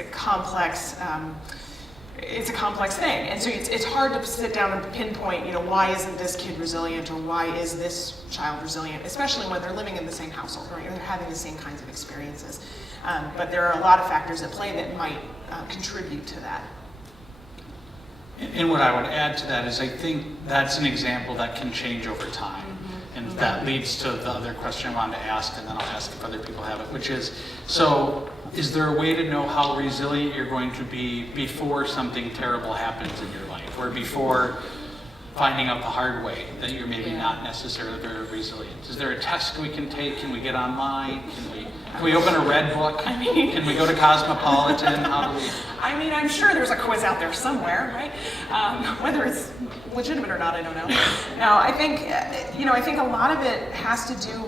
a complex thing. And so it's hard to sit down and pinpoint, you know, why isn't this kid resilient or why is this child resilient, especially when they're living in the same household, right? Or they're having the same kinds of experiences. But there are a lot of factors at play that might contribute to that. And what I would add to that is I think that's an example that can change over time. And that leads to the other question I wanted to ask, and then I'll ask if other people have it, which is, so is there a way to know how resilient you're going to be before something terrible happens in your life, or before finding out the hard way that you're maybe not necessarily very resilient? Is there a test we can take? Can we get online? Can we open a red book? Can we go to Cosmopolitan? How do we? I mean, I'm sure there's a quiz out there somewhere, right? Whether it's legitimate or not, I don't know. No, I think, you know, I think a lot of it has to do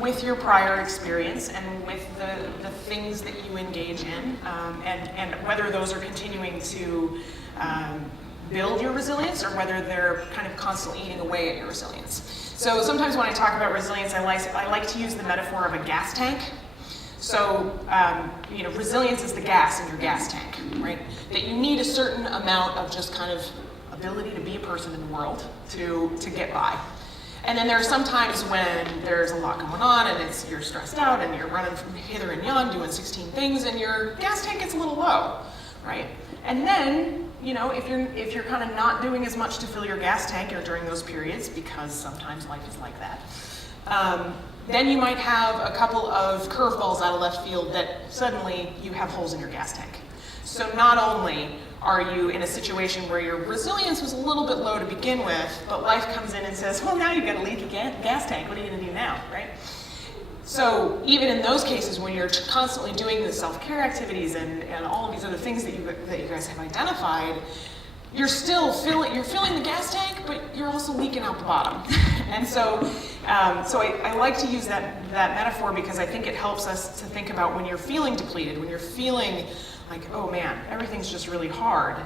with your prior experience and with the things that you engage in, and whether those are continuing to build your resilience or whether they're kind of constantly eating away at your resilience. So sometimes when I talk about resilience, I like to use the metaphor of a gas tank. So, you know, resilience is the gas in your gas tank, right? That you need a certain amount of just kind of ability to be a person in the world to get by. And then there are some times when there's a lot going on and you're stressed out and you're running from hither and yon doing 16 things and your gas tank gets a little low, right? And then, you know, if you're kind of not doing as much to fill your gas tank or during those periods, because sometimes life is like that, then you might have a couple of curveballs out of left field that suddenly you have holes in your gas tank. So not only are you in a situation where your resilience was a little bit low to begin with, but life comes in and says, well, now you've got a leaky gas tank. What are you going to do now, right? So even in those cases when you're constantly doing the self-care activities and all of these other things that you guys have identified, you're filling the gas tank, but you're also leaking out the bottom. And so I like to use that metaphor because I think it helps us to think about when you're feeling depleted, when you're feeling like, oh man, everything's just really hard,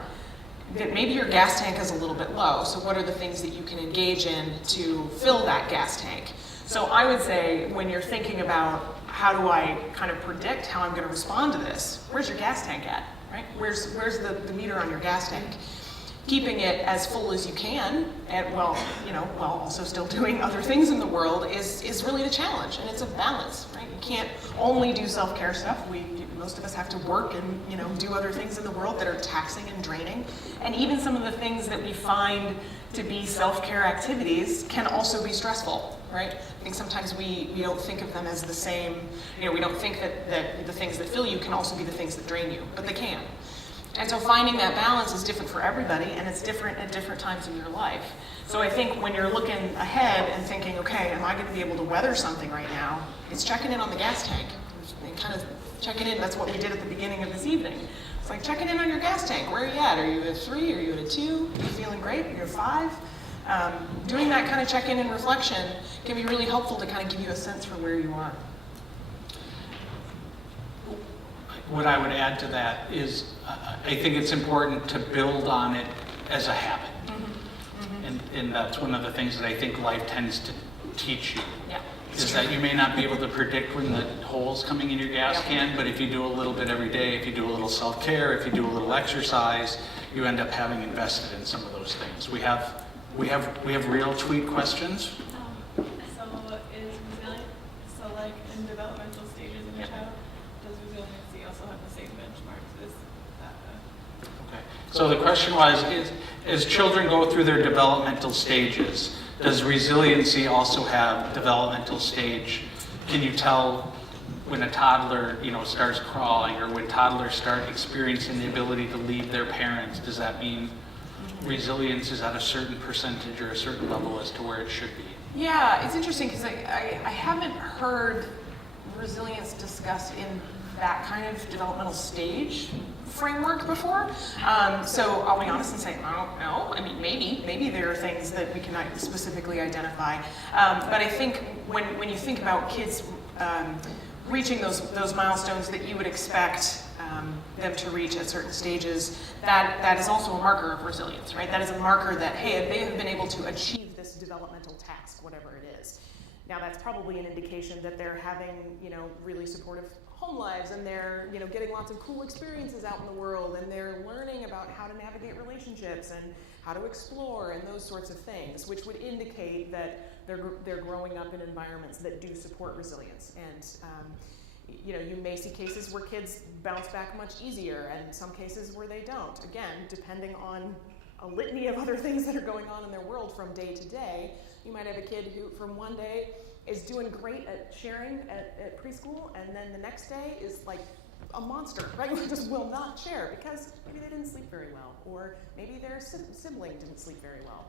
that maybe your gas tank is a little bit low. So what are the things that you can engage in to fill that gas tank? So I would say when you're thinking about how do I kind of predict how I'm going to respond to this, where's your gas tank at, right? Where's the meter on your gas tank? Keeping it as full as you can, and while also still doing other things in the world is really the challenge, and it's a balance, right? You can't only do self-care stuff. Most of us have to work and do other things in the world that are taxing and draining, and even some of the things that we find to be self-care activities can also be stressful, right? I think sometimes we don't think of them as the same. We don't think that the things that fill you can also be the things that drain you, but they can. And so finding that balance is different for everybody, and it's different at different times in your life. So I think when you're looking ahead and thinking, okay, am I going to be able to weather something right now? It's checking in on the gas tank. And kind of checking in, that's what we did at the beginning of this evening. It's like checking in on your gas tank. Where are you at? Are you at 3? Are you at a 2? Are you feeling great? Are you at 5? Doing that kind of check-in and reflection can be really helpful to kind of give you a sense for where you are. What I would add to that is I think it's important to build on it as a habit. And that's one of the things that I think life tends to teach you. Yeah. Is that you may not be able to predict when the hole's coming in your gas can, but if you do a little bit every day, if you do a little self-care, if you do a little exercise, you end up having invested in some of those things. We have real tweet questions. So is resilience, like in developmental stages in a child, does resiliency also have the same benchmarks as that? Okay. So the question was, as children go through their developmental stages, does resiliency also have developmental stage? Can you tell when a toddler, starts crawling, or when toddlers start experiencing the ability to leave their parents? Does that mean resilience is at a certain percentage or a certain level as to where it should be? Yeah, it's interesting because I haven't heard resilience discussed in that kind of developmental stage framework before. So I'll be honest and say, I don't know. I mean, maybe there are things that we can specifically identify. But I think when you think about kids reaching those milestones that you would expect them to reach at certain stages, that is also a marker of resilience, right? That is a marker that, hey, they have been able to achieve this developmental task, whatever it is. Now that's probably an indication that they're having, really supportive home lives, and they're, getting lots of cool experiences out in the world, and they're learning about how to navigate relationships and how to explore and those sorts of things, which would indicate that they're growing up in environments that do support resilience. And you may see cases where kids bounce back much easier, and some cases where they don't. Again, depending on a litany of other things that are going on in their world from day to day. You might have a kid who from one day is doing great at sharing at preschool, and then the next day is like a monster, right? Who just will not share because maybe they didn't sleep very well, or maybe their sibling didn't sleep very well.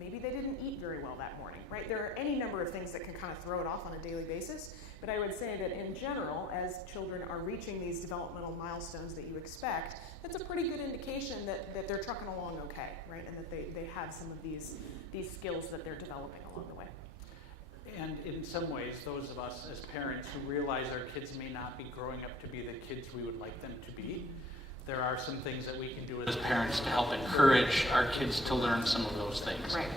Maybe they didn't eat very well that morning, right? There are any number of things that can kind of throw it off on a daily basis, but I would say that in general, as children are reaching these developmental milestones that you expect, that's a pretty good indication that they're trucking along okay, right? And that they have some of these skills that they're developing along the way. And in some ways, those of us as parents who realize our kids may not be growing up to be the kids we would like them to be, there are some things that we can do as parents to help encourage our kids to learn some of those things. Right.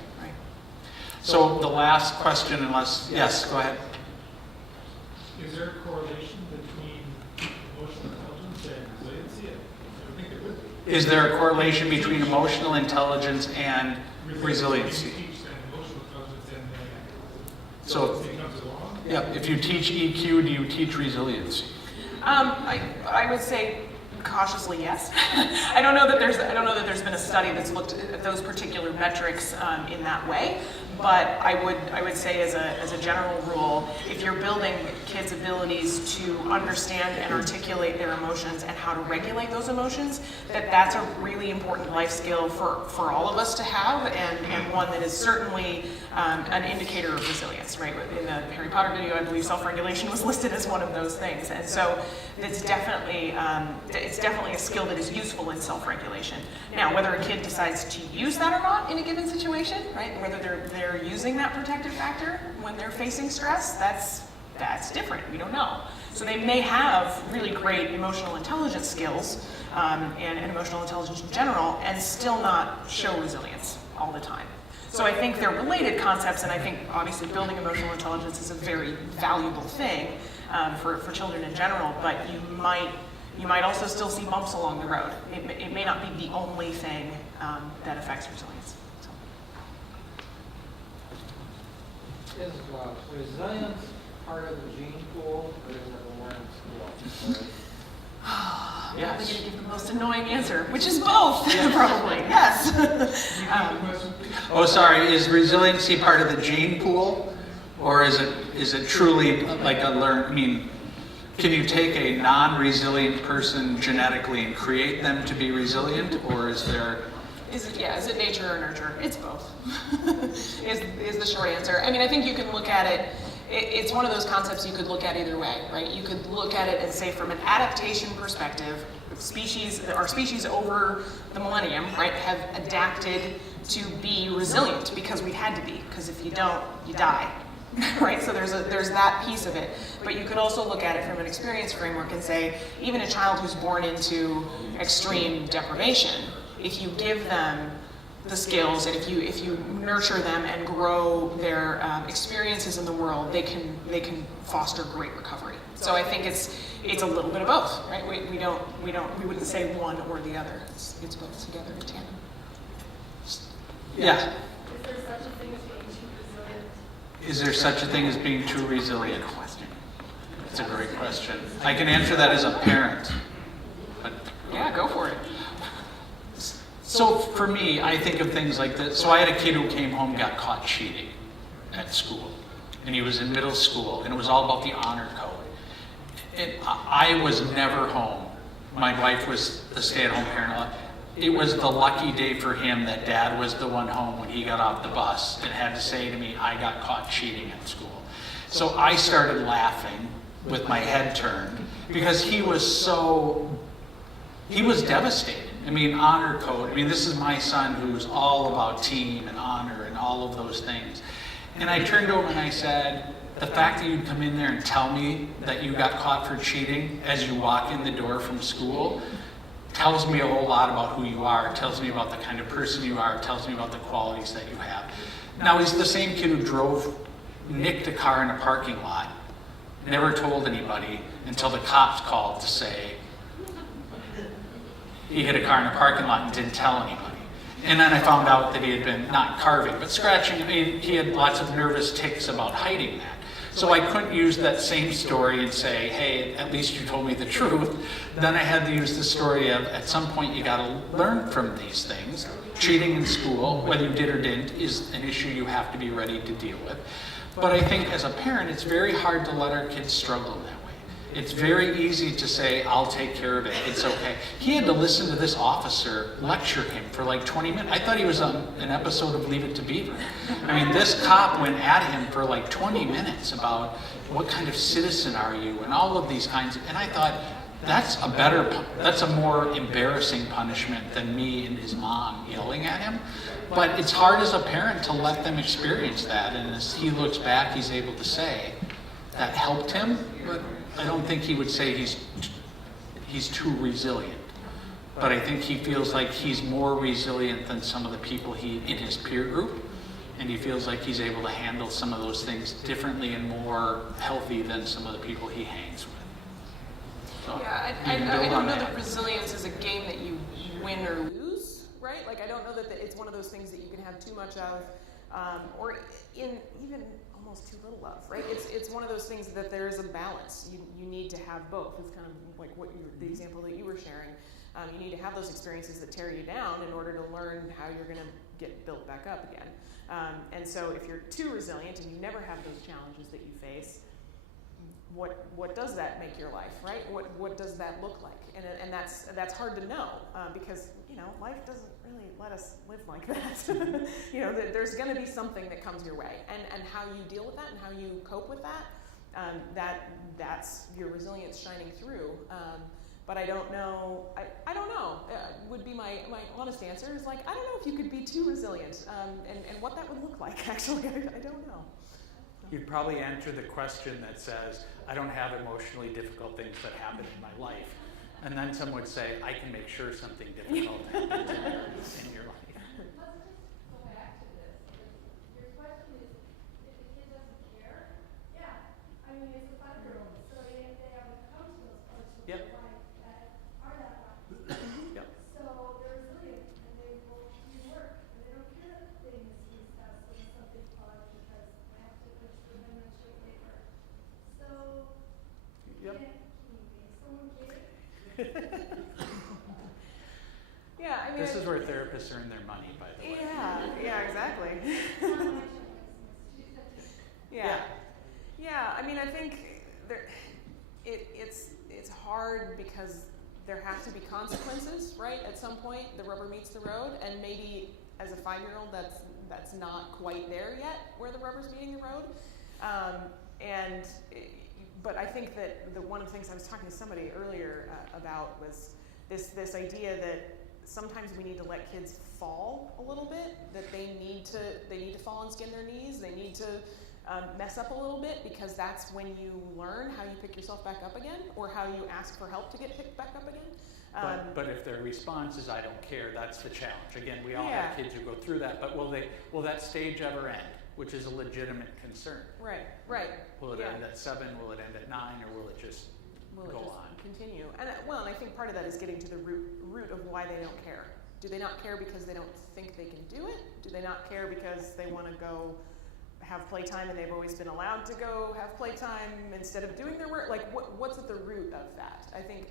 So the last question, yes, go ahead. Is there a correlation between emotional intelligence and resiliency? I think there would be. Is there a correlation between emotional intelligence and resiliency? So, if you teach EQ, do you teach resiliency? I would say cautiously yes. I don't know that there's been a study that's looked at those particular metrics in that way, but I would say as a general rule, if you're building kids' abilities to understand and articulate their emotions and how to regulate those emotions, that's a really important life skill for all of us to have, and one that is certainly an indicator of resilience, right? In the Harry Potter video, I believe self-regulation was listed as one of those things, and so it's definitely a skill that is useful in self-regulation. Now, whether a kid decides to use that or not in a given situation, right? Whether they're using that protective factor when they're facing stress, that's different. We don't know. So they may have really great emotional intelligence skills and emotional intelligence in general, and still not show resilience all the time. So I think they're related concepts, and I think obviously building emotional intelligence is a very valuable thing for children in general, but you might also still see bumps along the road. It may not be the only thing that affects resilience. So. Is resilience part of the gene pool, or is it a learned skill? I'm going to give the most annoying answer, which is both, probably. Yes. Oh, sorry. Is resiliency part of the gene pool, or is it truly like a learn? I mean, can you take a non-resilient person genetically and create them to be resilient, or is there? Is it nature or nurture? It's both. is the short answer. I mean, I think you can look at it. It's one of those concepts you could look at either way, right? You could look at it and say, from an adaptation perspective, our species over the millennium, right, have adapted to be resilient because we had to be. Because if you don't, you die, right? So there's that piece of it. But you could also look at it from an experience framework and say, even a child who's born into extreme deprivation, if you give them the skills, and if you nurture them and grow their experiences in the world, they can foster great recovery. So I think it's a little bit of both, right? We wouldn't say one or the other. It's both together in tandem. Yeah. Is there such a thing as being too resilient? Is there such a thing as being too resilient? It's a great question. I can answer that as a parent. But yeah, go for it. So for me, I think of things like this. So I had a kid who came home, got caught cheating at school. And he was in middle school, and it was all about the honor code. And I was never home. My wife was the stay-at-home parent. It was the lucky day for him that Dad was the one home when he got off the bus and had to say to me, I got caught cheating at school. So I started laughing with my head turned because he was devastated. I mean, honor code. I mean, this is my son who's all about team and honor and all of those things. And I turned over and I said, the fact that you'd come in there and tell me that you got caught for cheating as you walk in the door from school tells me a whole lot about who you are. It tells me about the kind of person you are. It tells me about the qualities that you have. Now, he's the same kid who nicked a car in a parking lot, never told anybody until the cops called to say he hit a car in a parking lot and didn't tell anybody. And then I found out that he had been not carving, but scratching. I mean, he had lots of nervous tics about hiding that. So I couldn't use that same story and say, hey, at least you told me the truth. Then I had to use the story of, at some point you gotta learn from these things. Cheating in school, whether you did or didn't, is an issue you have to be ready to deal with. But I think as a parent, it's very hard to let our kids struggle that way. It's very easy to say, I'll take care of it, it's okay. He had to listen to this officer lecture him for like 20 minutes. I thought he was on an episode of Leave It to Beaver. I mean, this cop went at him for like 20 minutes about what kind of citizen are you and all of these kinds of, and I thought, that's a more embarrassing punishment than me and his mom yelling at him. But it's hard as a parent to let them experience that, and as he looks back, he's able to say that helped him, but I don't think he would say he's too resilient. But I think he feels like he's more resilient than some of the people in his peer group, and he feels like he's able to handle some of those things differently and more healthy than some of the people he hangs with. So, yeah, I don't know that resilience is a game that you win or lose, right? Like, I don't know that it's one of those things that you can have too much of, or even almost too little of, right? It's one of those things that there is a balance. You need to have both. It's kind of like the example that you were sharing. You need to have those experiences that tear you down in order to learn how you're going to get built back up again. And so if you're too resilient and you never have those challenges that you face, what does that make your life, right? What does that look like? And that's hard to know because life doesn't really let us live like that. There's going to be something that comes your way, and how you deal with that and how you cope with that, that's your resilience shining through. But I don't know. I don't know. Would be my honest answer is like I don't know if you could be too resilient, and what that would look like. Actually, I don't know. You'd probably answer the question that says, I don't have emotionally difficult things that happen in my life. And then someone would say, I can make sure something difficult happens in your life. Let's just go back to this. Your question is, if the kid doesn't care? Yeah. I mean, it's a 5-year-old, so they have to come to those parts of Yep. their life that are that way. Yep. So they're resilient, and they will do work, and they don't care that things use tests or something fun because I have to go to the menstrual paper. So, Yep. can you be someone kid? Yeah, I mean. This is where therapists earn their money, by the way. Yeah, exactly. Yeah. I mean, I think it's hard because there have to be consequences, right? At some point, the rubber meets the road, and maybe as a 5-year-old, that's not quite there yet, where the rubber's meeting the road. But I think that one of the things I was talking to somebody earlier about was this idea that sometimes we need to let kids fall a little bit, that they need to fall and skin their knees, they need to mess up a little bit, because that's when you learn how you pick yourself back up again, or how you ask for help to get picked back up again. But if their response is I don't care, that's the challenge. Again, we all Yeah. have kids who go through that, but will that stage ever end? Which is a legitimate concern. Right. Will it Yeah. end at 7? Will it end at 9? Or will it just Will it go just on? continue? And I think part of that is getting to the root of why they don't care. Do they not care because they don't think they can do it? Do they not care because they want to go have playtime and they've always been allowed to go have playtime instead of doing their work? Like, what's at the root of that? I think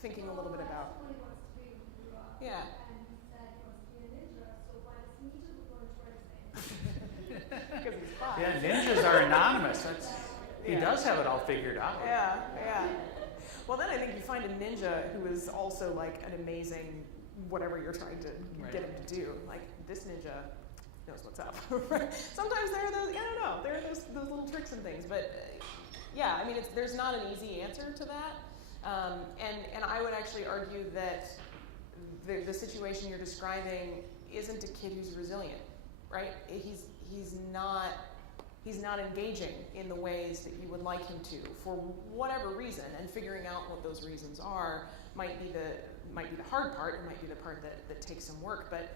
thinking a little bit about. Somebody wants to be who grew up. Yeah. And he said he wants to be a ninja, so why does ninja look orange right? Because he's 5. Yeah, ninjas are anonymous. He Yeah. does have it all figured out. Yeah. Well, then I think you find a ninja who is also like an amazing whatever you're trying to get him to do. Like, this ninja knows what's up. Sometimes there are those, I don't know, there are those little tricks and things. But yeah, I mean, there's not an easy answer to that. And I would actually argue that the situation you're describing isn't a kid who's resilient, right? He's not engaging in the ways that you would like him to for whatever reason, and figuring out what those reasons are might be the hard part. It might be the part that takes some work, but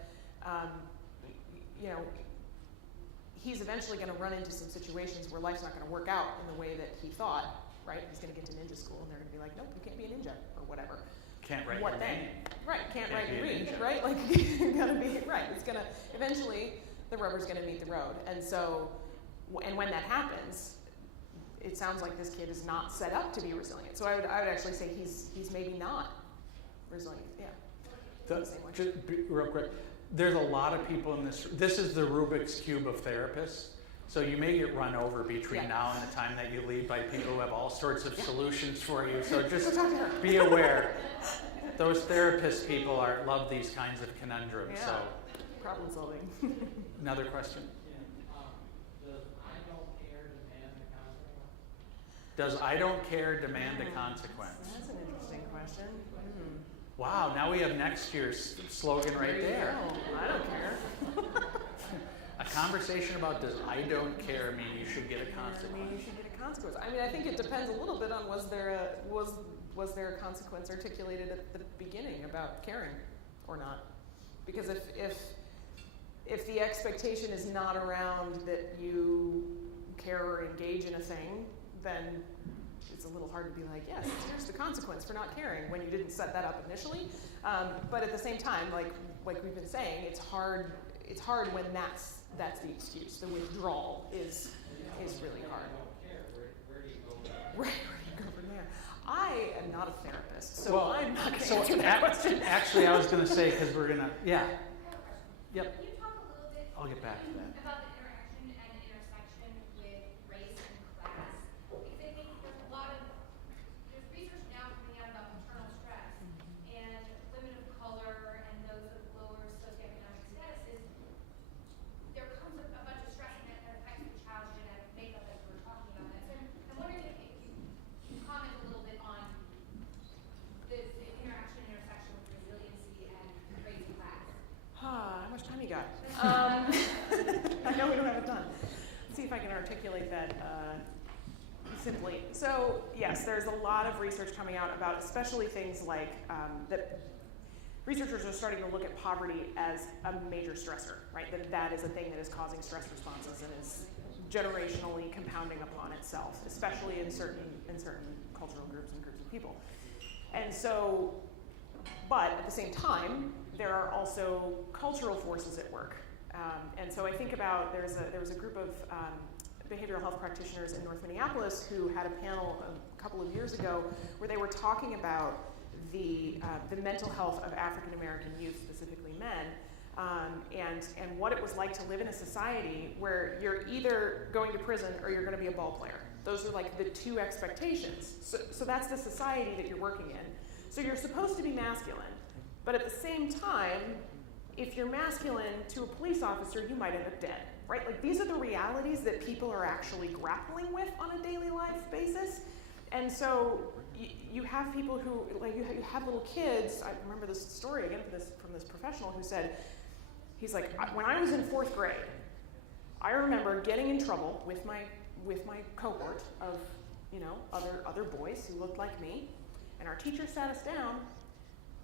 he's eventually going to run into some situations where life's not going to work out in the way that he thought, right? He's going to get to ninja school and they're going to be like, nope, you can't be a ninja, or whatever. Can't write What your then? name. Right, can't write and be a read, ninja. right? Like, you gotta be, right, it's gonna, eventually, the rubber's gonna meet the road. And so, and when that happens, it sounds like this kid is not set up to be resilient. So I would actually say he's maybe not resilient, yeah. Just real quick, there's a lot of people in this is the Rubik's Cube of therapists. So you may get run over between now and the time that you leave by people who have all sorts of solutions for you. So just be aware. Those therapist people love these kinds of conundrums. Yeah. So Problem solving. another question. Does I don't care demand a consequence? Does I don't care demand a consequence? That's an interesting question. Wow, now we have next year's slogan right there. Oh, I don't care. A conversation about does I don't care mean you should get a I consequence? mean, you should get a consequence. I mean, I think it depends a little bit on was there a consequence articulated at the beginning about caring or not? Because if the expectation is not around that you care or engage in a thing, then it's a little hard to be like, yes, here's the consequence for not caring when you didn't set that up initially. But at the same time, like we've been saying, it's hard when that's the excuse. The withdrawal is really hard. Where do you go from there? Right, where do you go from there? I am not a therapist, so Well, I'm not going to so answer that question. Actually, I was going to say, because we're going to, yeah. Yep. Can you talk a little bit I'll get back to that. about the interaction and intersection with race and class? Because I think there's a yes, there's a lot of research coming out about especially things like that researchers are starting to look at poverty as a major stressor, right? That is a thing that is causing stress responses and is generationally compounding upon itself, especially in certain cultural groups and groups of people. And so, but at the same time, there are also cultural forces at work. And so I think about, there was a group of behavioral health practitioners in North Minneapolis who had a panel a couple of years ago where they were talking about the mental health of African American youth, specifically men, and what it was like to live in a society where you're either going to prison or you're going to be a ball player. Those are like the two expectations. So that's the society that you're working in. So you're supposed to be masculine, but at the same time, if you're masculine to a police officer, you might end up dead, right? Like these are the realities that people are actually grappling with on a daily life basis. And so you have people who, like you have little kids. I remember this story again from this professional who said, he's like, when I was in 4th grade, I remember getting in trouble with my cohort of, other boys who looked like me, and our teacher sat us down,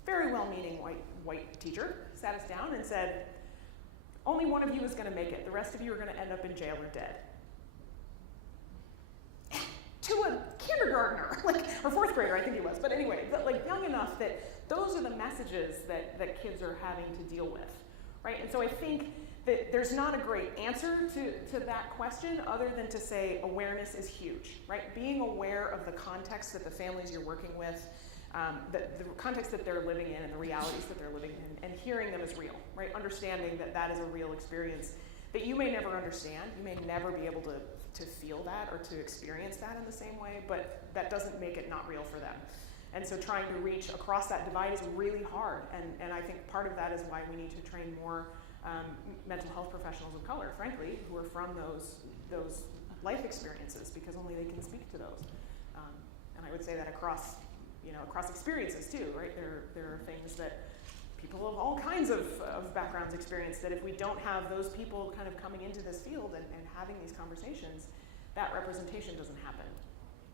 very well-meaning white teacher, sat us down and said, only one of you is going to make it. The rest of you are going to end up in jail or dead. To a kindergartner, or 4th grader, I think he was. But anyway, young enough that those are the messages that kids are having to deal with, right? And so I think that there's not a great answer to that question other than to say awareness is huge, right? Being aware of the context that the families you're working with, the context that they're living in and the realities that they're living in, and hearing them as real, right? Understanding that is a real experience that you may never understand. You may never be able to feel that or to experience that in the same way, but that doesn't make it not real for them. And so trying to reach across that divide is really hard. And I think part of that is why we need to train more mental health professionals of color, frankly, who are from those life experiences, because only they can speak to those. And I would say that across experiences too, right? There are things that people of all kinds of backgrounds experience that if we don't have those people kind of coming into this field and having these conversations, that representation doesn't happen.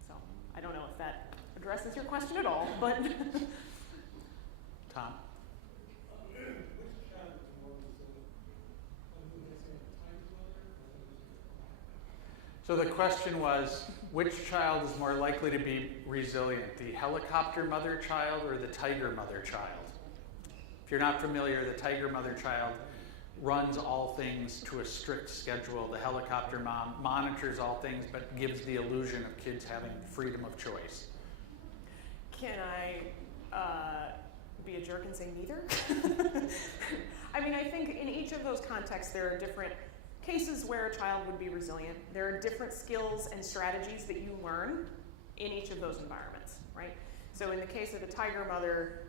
So I don't know if that addresses your question at all, but. Tom? So the question was, which child is more likely to be resilient, the helicopter mother child or the tiger mother child? If you're not familiar, the tiger mother child runs all things to a strict schedule. The helicopter mom monitors all things but gives the illusion of kids having freedom of choice. Can I be a jerk and say neither? I mean, I think in each of those contexts there are different cases where a child would be resilient. There are different skills and strategies that you learn in each of those environments, right? So in the case of the tiger mother,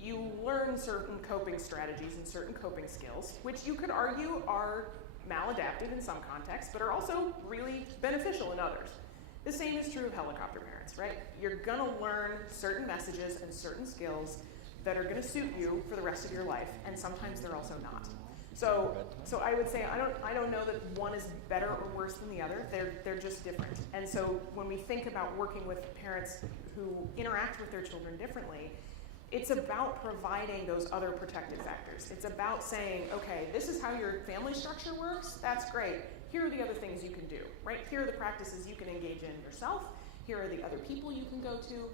you learn certain coping strategies and certain coping skills, which you could argue are maladaptive in some contexts, but are also really beneficial in others. The same is true of helicopter parents, right? You're gonna learn certain messages and certain skills that are gonna suit you for the rest of your life, and sometimes they're also not. So I would say I don't know that one is better or worse than the other. They're just different. And so when we think about working with parents who interact with their children differently, it's about providing those other protective factors. It's about saying, okay, this is how your family structure works. That's great. Here are the other things you can do, right? Here are the practices you can engage in yourself. Here are the other people you can go to.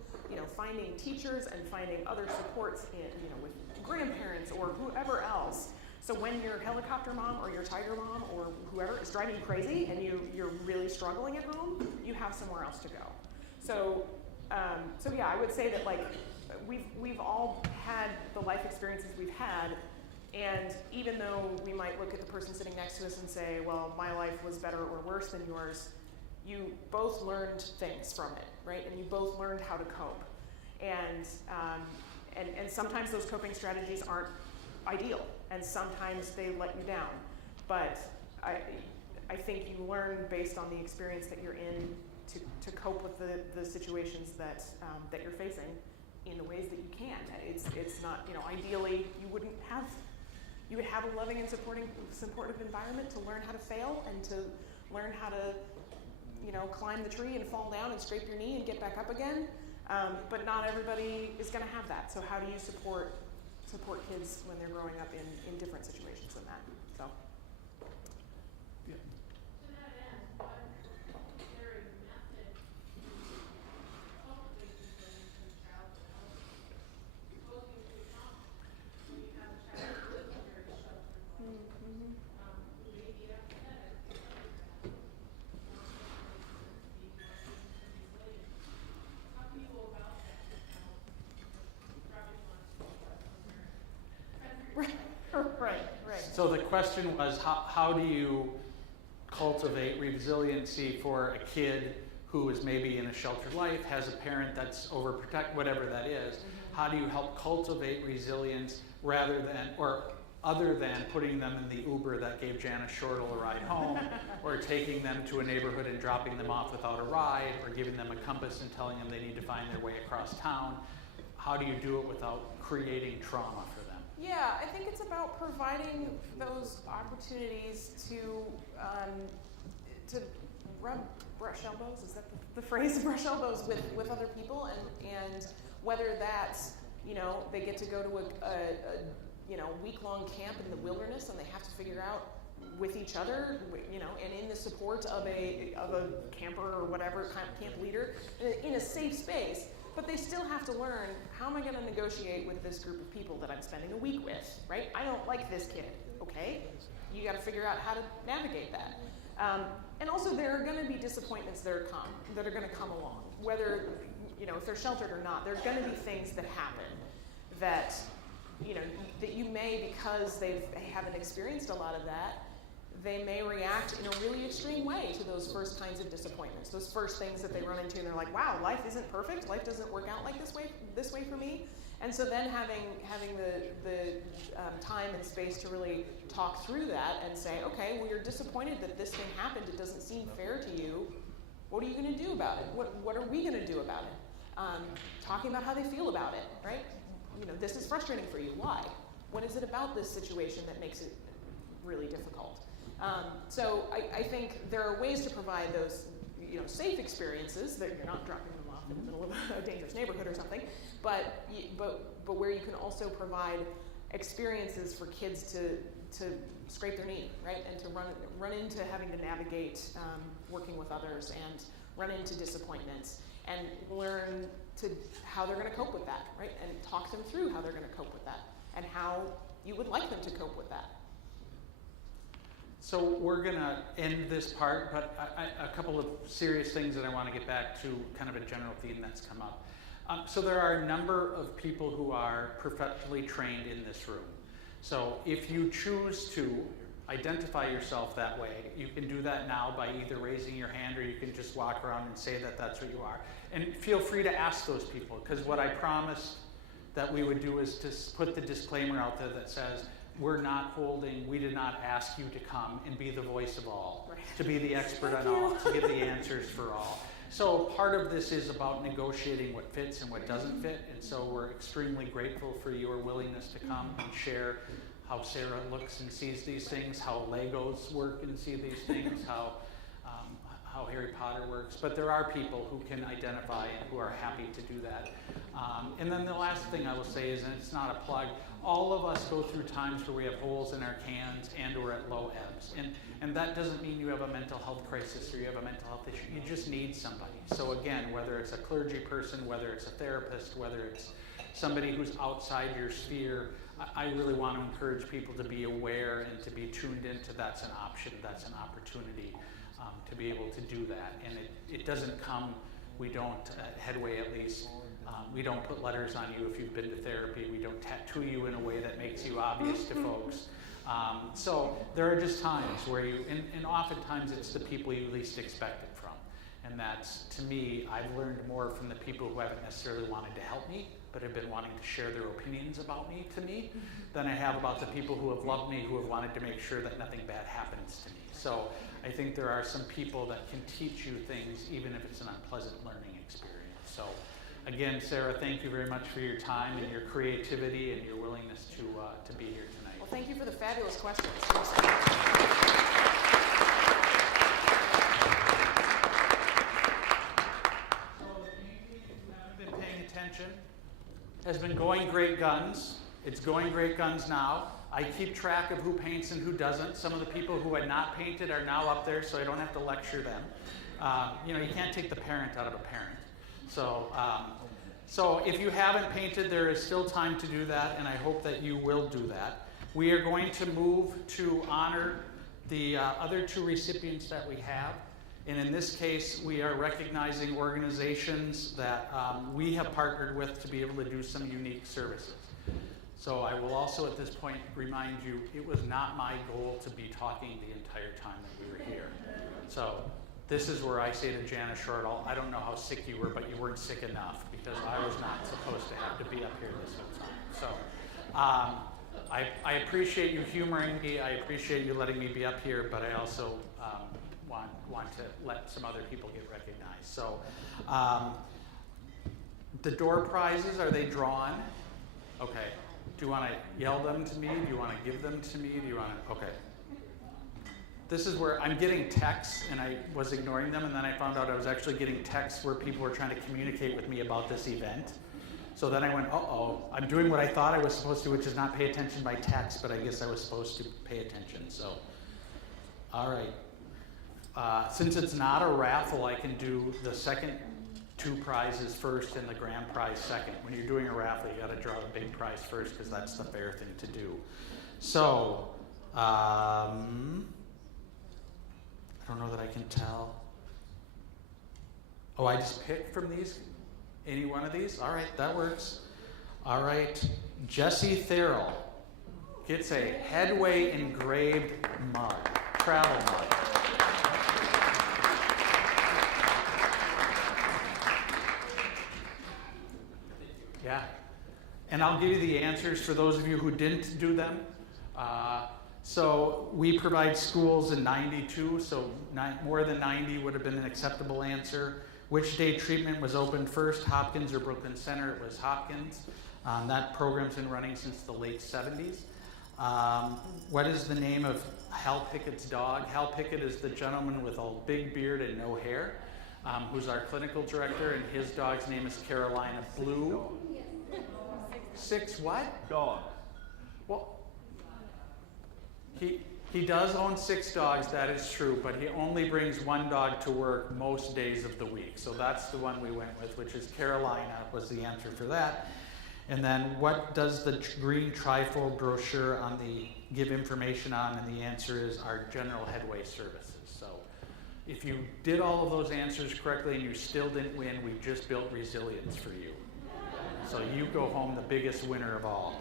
Finding teachers and finding other supports with grandparents or whoever else. So when your helicopter mom or your tiger mom or whoever is driving you crazy and you're really struggling at home, you have somewhere else to go. So yeah, I would say that we've all had the life experiences we've had, and even though we might look at the person sitting next to us and say, well, my life was better or worse than yours, you both learned things from it, right? And you both learned how to cope. And sometimes those coping strategies aren't ideal, and sometimes they let you down. But I think you learn based on the experience that you're in to cope with the situations that you're facing in the ways that you can. It's not, ideally you would have a loving and supportive environment to learn how to fail and to learn how to climb the tree and fall down and scrape your knee and get back up again. But not everybody is going to have that. So how do you support kids when they're growing up in different situations than that? So. Yeah. To that end, what is there a method to cultivate resilience in a child that helps hold you to account when you have a child who lives a very sheltered life, who may be apathetic, how do you go about that? Right. So the question was, how do you cultivate resiliency for a kid who is maybe in a sheltered life, has a parent that's overprotected, whatever that is? How do you help cultivate resilience rather than, or other than putting them in the Uber that gave Janice Shortle a ride home, or taking them to a neighborhood and dropping them off without a ride, or giving them a compass and telling them they need to find their way across town? How do you do it without creating trauma for them? Yeah, I think it's about providing those opportunities to brush elbows. Is that the phrase? Brush elbows with other people, and whether that's they get to go to a week-long camp in the wilderness and they have to figure out with each other, and in the support of a camper or whatever camp leader in a safe space. But they still have to learn, how am I going to negotiate with this group of people that I'm spending a week with, right? I don't like this kid, okay? You got to figure out how to navigate that. And also, there are going to be disappointments that are going to come along, whether if they're sheltered or not. There are going to be things that happen that that you may, because they haven't experienced a lot of that, they may react in a really extreme way to those first kinds of disappointments, those first things that they run into, and they're like, wow, life isn't perfect, life doesn't work out like this way for me. And so then having the time and space to really talk through that and say, okay, well, you're disappointed that this thing happened, it doesn't seem fair to you, what are you going to do about it? What are we going to do about it? Talking about how they feel about it, right? This is frustrating for you, why? What is it about this situation that makes it really difficult? So I think there are ways to provide those, safe experiences that you're not dropping them off in the middle of a dangerous neighborhood or something, but where you can also provide experiences for kids to scrape their knee, right, and to run into having to navigate working with others and run into disappointments and learn how they're going to cope with that, right, and talk them through how they're going to cope with that and how you would like them to cope with that. So we're going to end this part, but a couple of serious things that I want to get back to, kind of a general theme that's come up. So there are a number of people who are professionally trained in this room. So if you choose to identify yourself that way, you can do that now by either raising your hand, or you can just walk around and say that that's what you are. And feel free to ask those people, because what I promised that we would do is to put the disclaimer out there that says, we did not ask you to come and be the voice of all, right, to be the expert on all, to give the answers for all. So part of this is about negotiating what fits and what doesn't fit, and so we're extremely grateful for your willingness to come and share how Sarah looks and sees these things, how Legos work and see these things, how Harry Potter works. But there are people who can identify and who are happy to do that. And then the last thing I will say is, and it's not a plug, all of us go through times where we have holes in our cans and we're at low ebbs. And that doesn't mean you have a mental health crisis or you have a mental health issue. You just need somebody. So again, whether it's a clergy person, whether it's a therapist, whether it's somebody who's outside your sphere, I really want to encourage people to be aware and to be tuned into that's an option, that's an opportunity to be able to do that. And it doesn't come, we don't, at Headway at least, we don't put letters on you if you've been to therapy. We don't tattoo you in a way that makes you obvious to folks. So there are just times where and oftentimes it's the people you least expect it from. And that's, to me, I've learned more from the people who haven't necessarily wanted to help me, but have been wanting to share their opinions about me to me, than I have about the people who have loved me, who have wanted to make sure that nothing bad happens to me. So I think there are some people that can teach you things, even if it's an unpleasant learning experience. So again, Sarah, thank you very much for your time and your creativity and your willingness to be here tonight. Well, thank you for the fabulous questions. attention has been going great guns. It's going great guns now. I keep track of who paints and who doesn't. Some of the people who had not painted are now up there, so I don't have to lecture them. You know, you can't take the parent out of a parent. So if you haven't painted, there is still time to do that, and I hope that you will do that. We are going to move to honor the other two recipients that we have. And in this case, we are recognizing organizations that we have partnered with to be able to do some unique services. So I will also at this point remind you, it was not my goal to be talking the entire time that we were here. So this is where I say to Jana Shortall, I don't know how sick you were, but you weren't sick enough, because I was not supposed to have to be up here this whole time. So I appreciate you humoring me. I appreciate you letting me be up here, but I also want to let some other people get recognized. So the door prizes, are they drawn? Okay. Do you want to yell them to me? Do you want to give them to me? Do you want to? Okay. This is where I'm getting texts, and I was ignoring them, and then I found out I was actually getting texts where people were trying to communicate with me about this event. So then I went, uh-oh, I'm doing what I thought I was supposed to, which is not pay attention by text, but I guess I was supposed to pay attention. So, all right. Since it's not a raffle, I can do the second two prizes first and the grand prize second. When you're doing a raffle, you got to draw the big prize first, because that's the fair thing to do. So, I don't know that I can tell. Oh, I just picked from these? Any one of these? All right, that works. All right, Jesse Therrell gets a Headway engraved mug, travel mug. Yeah, and I'll give you the answers for those of you who didn't do them. So we provide schools in 92, so more than 90 would have been an acceptable answer. Which day treatment was opened first, Hopkins or Brooklyn Center? It was Hopkins. That program's been running since the late 70s. What is the name of Hal Pickett's dog? Hal Pickett is the gentleman with a big beard and no hair, who's our clinical director, and his dog's name is Carolina Blue. Six what? Dogs. Well, he does own 6 dogs, that is true, but he only brings 1 dog to work most days of the week. So that's the one we went with, which is Carolina, was the answer for that. And then what does the green trifold brochure on the give information on? And the answer is our general Headway services. So if you did all of those answers correctly and you still didn't win, we just built resilience for you. So you go home the biggest winner of all.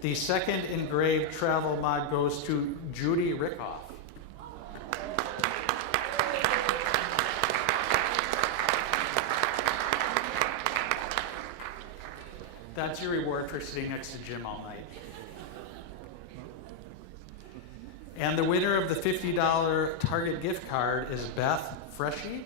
The second engraved travel mug goes to Judy Rickoff. That's your reward for sitting next to Jim all night. And the winner of the $50 Target gift card is Beth Freshy.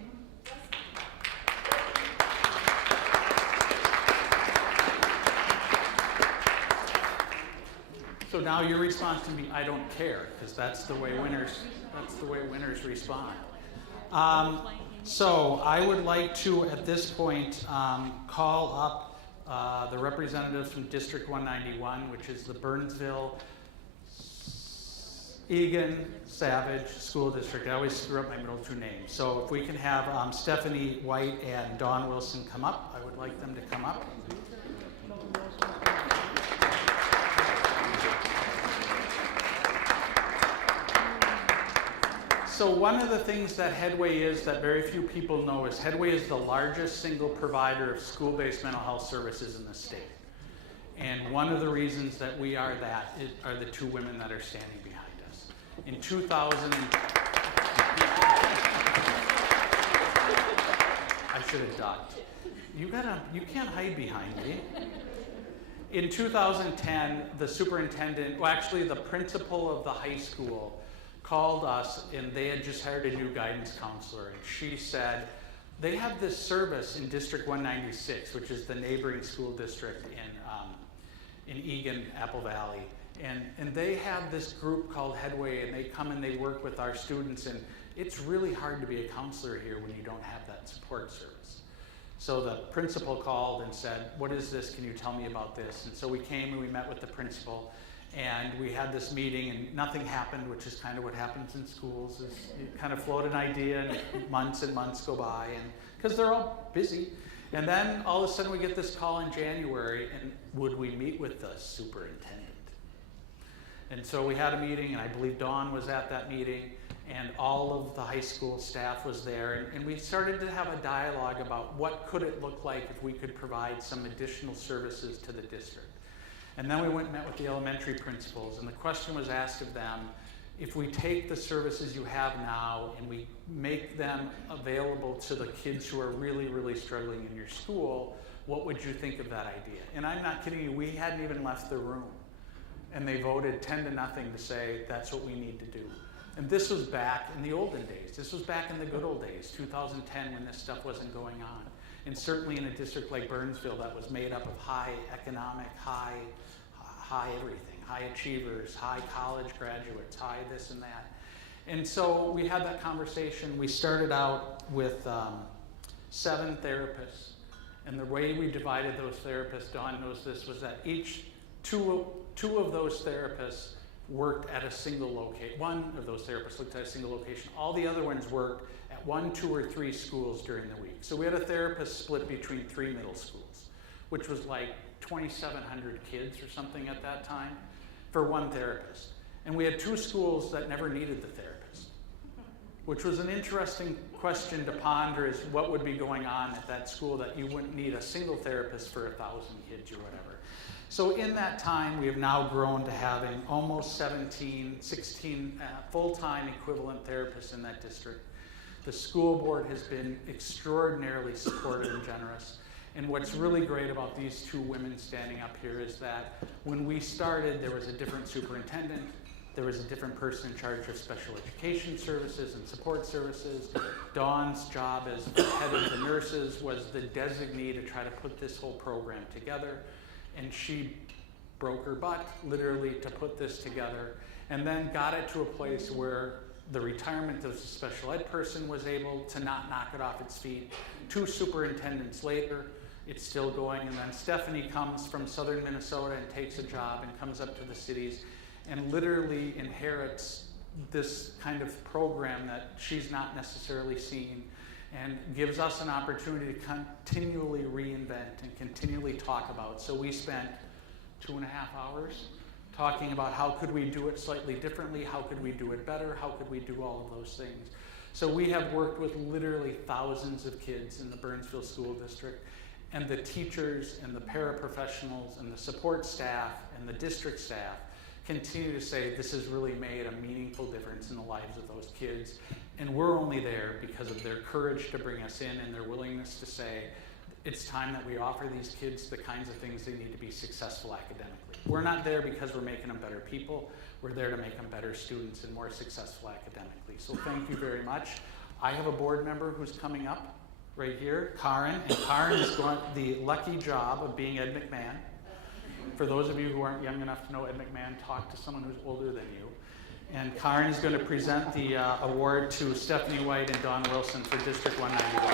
So now your response can be, I don't care, because that's the way winners respond. So I would like to, at this point, call up the representatives from District 191, which is the Burnsville, Egan, Savage School District. I always screw up my middle 2 names. So if we can have Stephanie White and Dawn Wilson come up, I would like them to come up. So one of the things that Headway is that very few people know is Headway is the largest single provider of school-based mental health services in the state. And one of the reasons that we are that are the 2 women that are standing behind us. In 2000, I should have ducked. You can't hide behind me. In 2010, the superintendent, well actually the principal of the high school, called us, and they had just hired a new guidance counselor, and she said, they have this service in District 196, which is the neighboring school district in Egan, Apple Valley, and they have this group called Headway, and they come and they work with our students, and it's really hard to be a counselor here when you don't have that support service. So the principal called and said, what is this? Can you tell me about this? And so we came and we met with the principal, and we had this meeting, and nothing happened, which is kind of what happens in schools, is you kind of float an idea and months go by, and because they're all busy. And then all of a sudden we get this call in January, and would we meet with the superintendent? And so we had a meeting, and I believe Dawn was at that meeting, and all of the high school staff was there, and we started to have a dialogue about what could it look like if we could provide some additional services to the district. And then we went and met with the elementary principals, and the question was asked of them, if we take the services you have now and we make them available to the kids who are really, really struggling in your school, what would you think of that idea? And I'm not kidding you, we hadn't even left the room. And they voted 10-0 to say that's what we need to do. And this was back in the olden days. This was back in the good old days, 2010, when this stuff wasn't going on. And certainly in a district like Burnsville that was made up of high economic, high everything, high achievers, high college graduates, high this and that. And so we had that conversation. We started out with 7 therapists. And the way we divided those therapists, Dawn knows this, was that two of those therapists worked at a single location. One of those therapists looked at a single location. All the other ones worked at 1, 2, or 3 schools during the week. So we had a therapist split between 3 middle schools, which was like 2,700 kids or something at that time for one therapist. And we had 2 schools that never needed the therapist, which was an interesting question to ponder, is what would be going on at that school that you wouldn't need a single therapist for 1,000 kids or whatever. So in that time, we have now grown to having almost 16 full-time equivalent therapists in that district. The school board has been extraordinarily supportive and generous. And what's really great about these 2 women standing up here is that when we started, there was a different superintendent. There was a different person in charge of special education services and support services. Dawn's job as head of the nurses was the designee to try to put this whole program together. And she broke her butt, literally, to put this together, and then got it to a place where the retirement of the special ed person was able to not knock it off its feet. 2 superintendents later, it's still going, and then Stephanie comes from southern Minnesota and takes a job and comes up to the cities and literally inherits this kind of program that she's not necessarily seen, and gives us an opportunity to continually reinvent and continually talk about. So we spent 2.5 hours talking about how could we do it slightly differently, how could we do it better, how could we do all of those things. So we have worked with literally thousands of kids in the Burnsville School District, and the teachers and the paraprofessionals and the support staff and the district staff continue to say this has really made a meaningful difference in the lives of those kids. And we're only there because of their courage to bring us in and their willingness to say it's time that we offer these kids the kinds of things they need to be successful academically. We're not there because we're making them better people. We're there to make them better students and more successful academically. So thank you very much. I have a board member who's coming up right here, Karen, and Karen has got the lucky job of being Ed McMahon. For those of you who aren't young enough to know Ed McMahon, talk to someone who's older than you. And Karen is going to present the award to Stephanie White and Dawn Wilson for District 191.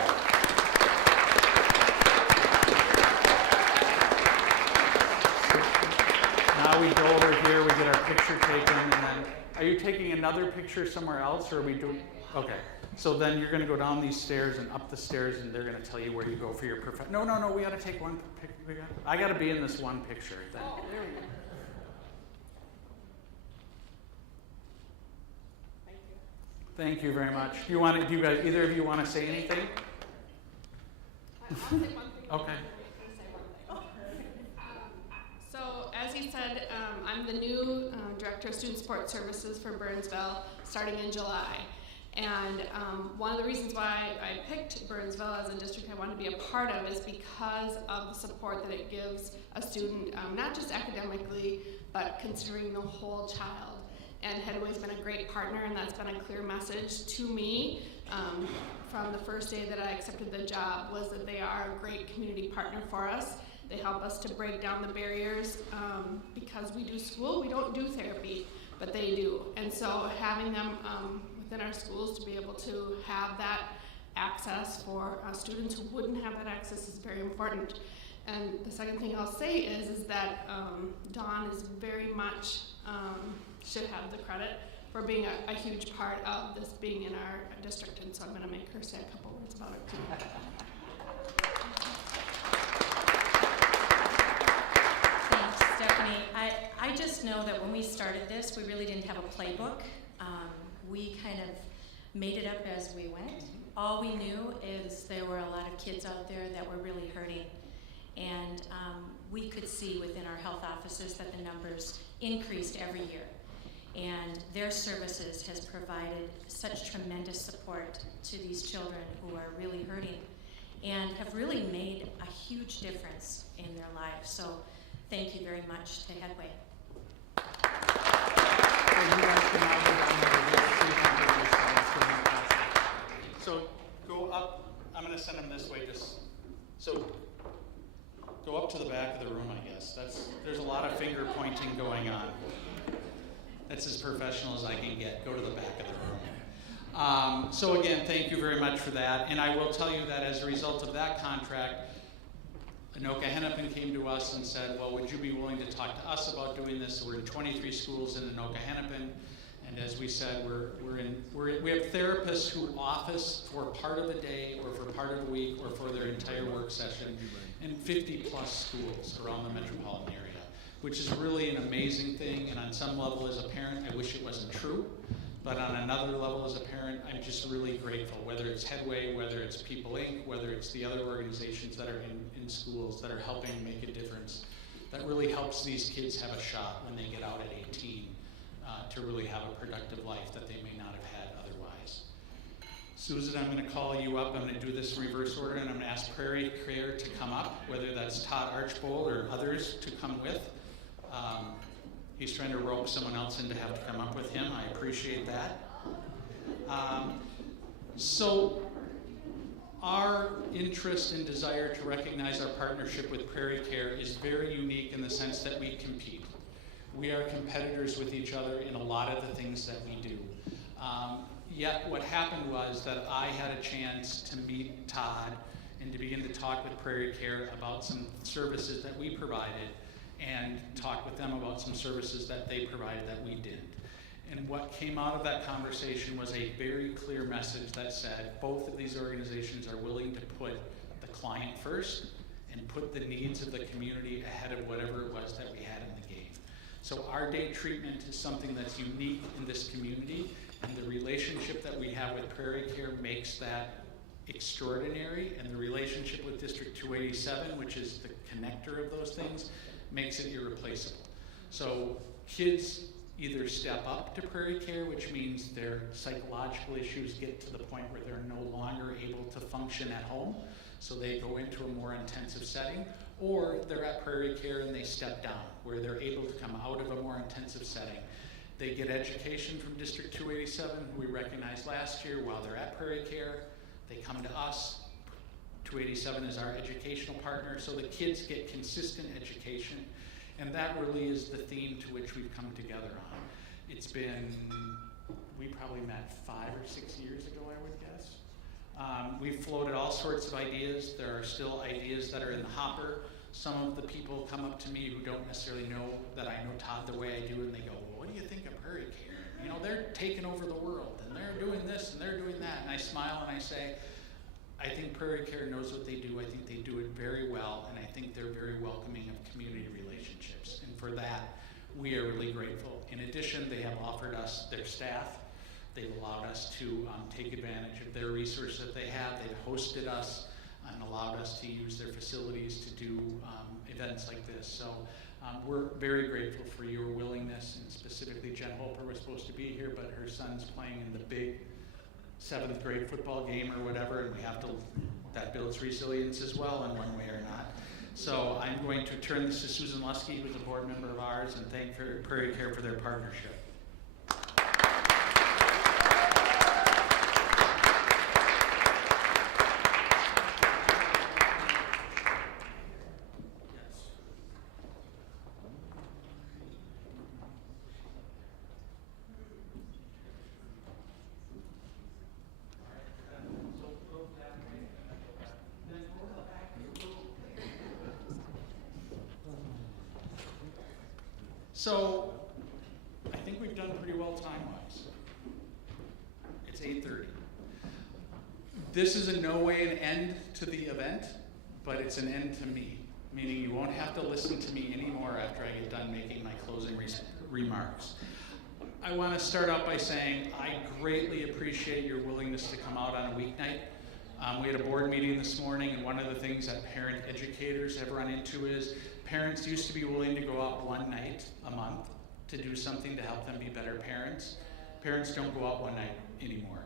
Now we go over here, we get our picture taken, and then, are you taking another picture somewhere else, or are we doing, okay. So then you're gonna go down these stairs and up the stairs, and they're gonna tell you where you go for your no, we gotta take one picture. I gotta be in this one picture then. Oh, there we go. Thank you. Thank you very much. Do you guys, either of you wanna say anything? I'll say one thing. Okay. So as he said, I'm the new Director of Student Support Services for Burnsville starting in July. And one of the reasons why I picked Burnsville as a district I want to be a part of is because of the support that it gives a student, not just academically, but considering the whole child. And Headway's been a great partner, and that's been a clear message to me from the first day that I accepted the job, was that they are a great community partner for us. They help us to break down the barriers because we do school, we don't do therapy, but they do. And so having them within our schools to be able to have that access for students who wouldn't have that access is very important. And the second thing I'll say is that Dawn is very much, should have the credit for being a huge part of this being in our district, and so I'm going to make her say a couple words about it too. Thanks, Stephanie. I just know that when we started this, we really didn't have a playbook. We kind of made it up as we went. All we knew is there were a lot of kids out there that were really hurting. And we could see within our health offices that the numbers increased every year. And their services has provided such tremendous support to these children who are really hurting and have really made a huge difference in their lives. So thank you very much to Headway. So go up, I'm going to send them this way, so go up to the back of the room, I guess. There's a lot of finger pointing going on. That's as professional as I can get. Go to the back of the room. So again, thank you very much for that. And I will tell you that as a result of that contract, Anoka Hennepin came to us and said, well, would you be willing to talk to us about doing this? So we're in 23 schools in Anoka Hennepin. And as we said, we have therapists who office for part of the day or for part of the week or for their entire work session in 50 plus schools around the metropolitan area, which is really an amazing thing. And on some level as a parent, I wish it wasn't true. But on another level as a parent, I'm just really grateful, whether it's Headway, whether it's People Inc., whether it's the other organizations that are in schools that are helping make a difference. That really helps these kids have a shot when they get out at 18 to really have a productive life that they may not have had otherwise. Susan, I'm going to call you up. I'm going to do this in reverse order, and I'm going to ask Prairie Care to come up, whether that's Todd Archbold or others to come with. He's trying to rope someone else in to have to come up with him. I appreciate that. So our interest and desire to recognize our partnership with Prairie Care is very unique in the sense that we compete. We are competitors with each other in a lot of the things that we do. Yet what happened was that I had a chance to meet Todd and to begin to talk with Prairie Care about some services that we provided and talk with them about some services that they provided that we didn't. And what came out of that conversation was a very clear message that said both of these organizations are willing to put the client first and put the needs of the community ahead of whatever it was that we had in the game. So our day treatment is something that's unique in this community, and the relationship that we have with Prairie Care makes that extraordinary, and the relationship with District 287, which is the connector of those things, makes it irreplaceable. So kids either step up to Prairie Care, which means their psychological issues get to the point where they're no longer able to function at home, so they go into a more intensive setting, or they're at Prairie Care and they step down, where they're able to come out of a more intensive setting. They get education from District 287, who we recognized last year, while they're at Prairie Care. They come to us. 287 is our educational partner, so the kids get consistent education, and that really is the theme to which we've come together on. It's been, we probably met 5 or 6 years ago, I would guess. We've floated all sorts of ideas. There are still ideas that are in the hopper. Some of the people come up to me who don't necessarily know that I know Todd the way I do, and they go, well, what do you think of Prairie Care? You know, they're taking over the world, and they're doing this, and they're doing that. And I smile and I say, I think Prairie Care knows what they do. I think they do it very well, and I think they're very welcoming of community relationships. And for that, we are really grateful. In addition, they have offered us their staff. They've allowed us to take advantage of their resources that they have. They've hosted us and allowed us to use their facilities to do events like this. So we're very grateful for your willingness, and specifically Jen Holper was supposed to be here, but her son's playing in the big 7th grade football game or whatever, and we have to, that builds resilience as well in one way or not. So I'm going to turn this to Susan Lusky, who's a board member of ours, and thank Prairie Care for their partnership. So I think we've done pretty well time-wise. It's 8:30. This is in no way an end to the event, but it's an end to me, meaning you won't have to listen to me anymore after I get done making my closing remarks. I want to start out by saying I greatly appreciate your willingness to come out on a weeknight. We had a board meeting this morning, and one of the things that parent educators have run into is parents used to be willing to go out one night a month to do something to help them be better parents. Parents don't go out one night anymore.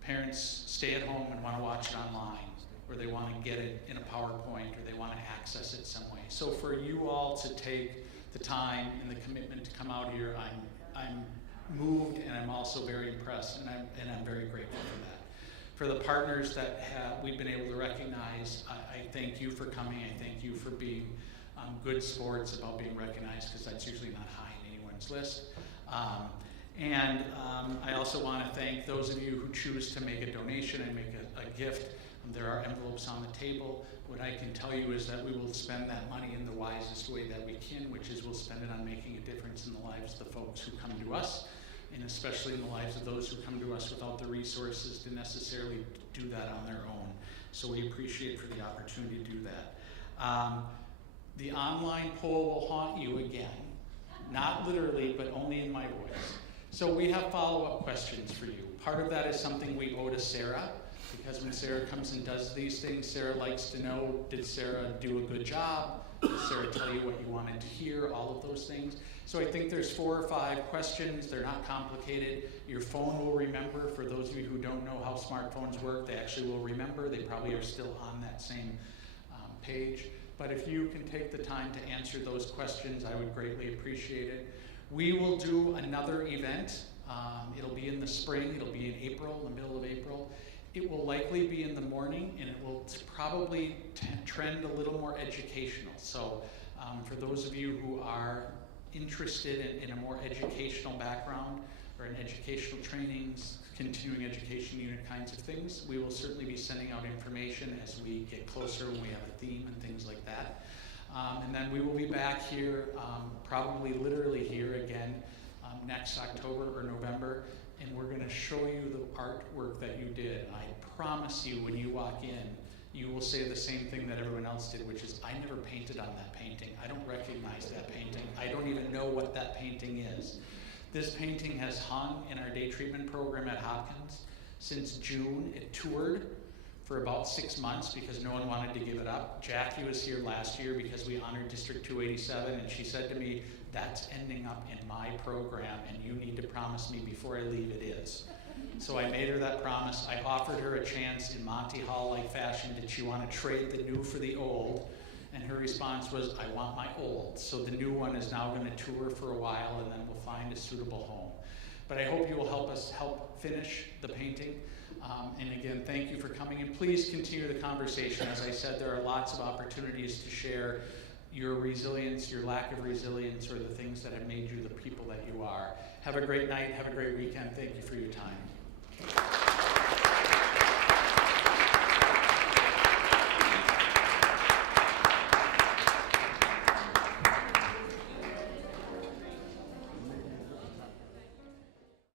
Parents stay at home and want to watch it online, or they want to get it in a PowerPoint, or they want to access it some way. So for you all to take the time and the commitment to come out here, I'm moved, and I'm also very impressed, and I'm very grateful for that. For the partners that we've been able to recognize, I thank you for coming. I thank you for being good sports about being recognized, because that's usually not high in anyone's list. I also want to thank those of you who choose to make a donation and make a gift. There are envelopes on the table. What I can tell you is that we will spend that money in the wisest way that we can, which is we'll spend it on making a difference in the lives of the folks who come to us, and especially in the lives of those who come to us without the resources to necessarily do that on their own. So we appreciate for the opportunity to do that. The online poll will haunt you again, not literally, but only in my voice. So we have follow-up questions for you. Part of that is something we owe to Sarah, because when Sarah comes and does these things, Sarah likes to know, did Sarah do a good job? Did Sarah tell you what you wanted to hear? All of those things. So I think there's 4 or 5 questions. They're not complicated. Your phone will remember. For those of you who don't know how smartphones work, they actually will remember. They probably are still on that same page. But if you can take the time to answer those questions, I would greatly appreciate it. We will do another event. It'll be in the spring. It'll be in April, the middle of April. It will likely be in the morning, and it will probably trend a little more educational. So for those of you who are interested in a more educational background or in educational trainings, continuing education unit kinds of things, we will certainly be sending out information as we get closer when we have a theme and things like that. And then we will be back here, probably literally here again, next October or November, and we're going to show you the artwork that you did. I promise you, when you walk in, you will say the same thing that everyone else did, which is, I never painted on that painting. I don't recognize that painting. I don't even know what that painting is. This painting has hung in our day treatment program at Hopkins since June. It toured for about 6 months because no one wanted to give it up. Jackie was here last year because we honored District 287, and she said to me, that's ending up in my program, and you need to promise me before I leave it is. So I made her that promise. I offered her a chance in Monty Hall-like fashion. Did she want to trade the new for the old? And her response was, I want my old. So the new one is now going to tour for a while, and then we'll find a suitable home. But I hope you will help us help finish the painting. And again, thank you for coming, and please continue the conversation. As I said, there are lots of opportunities to share your resilience, your lack of resilience, or the things that have made you the people that you are. Have a great night. Have a great weekend. Thank you for your time.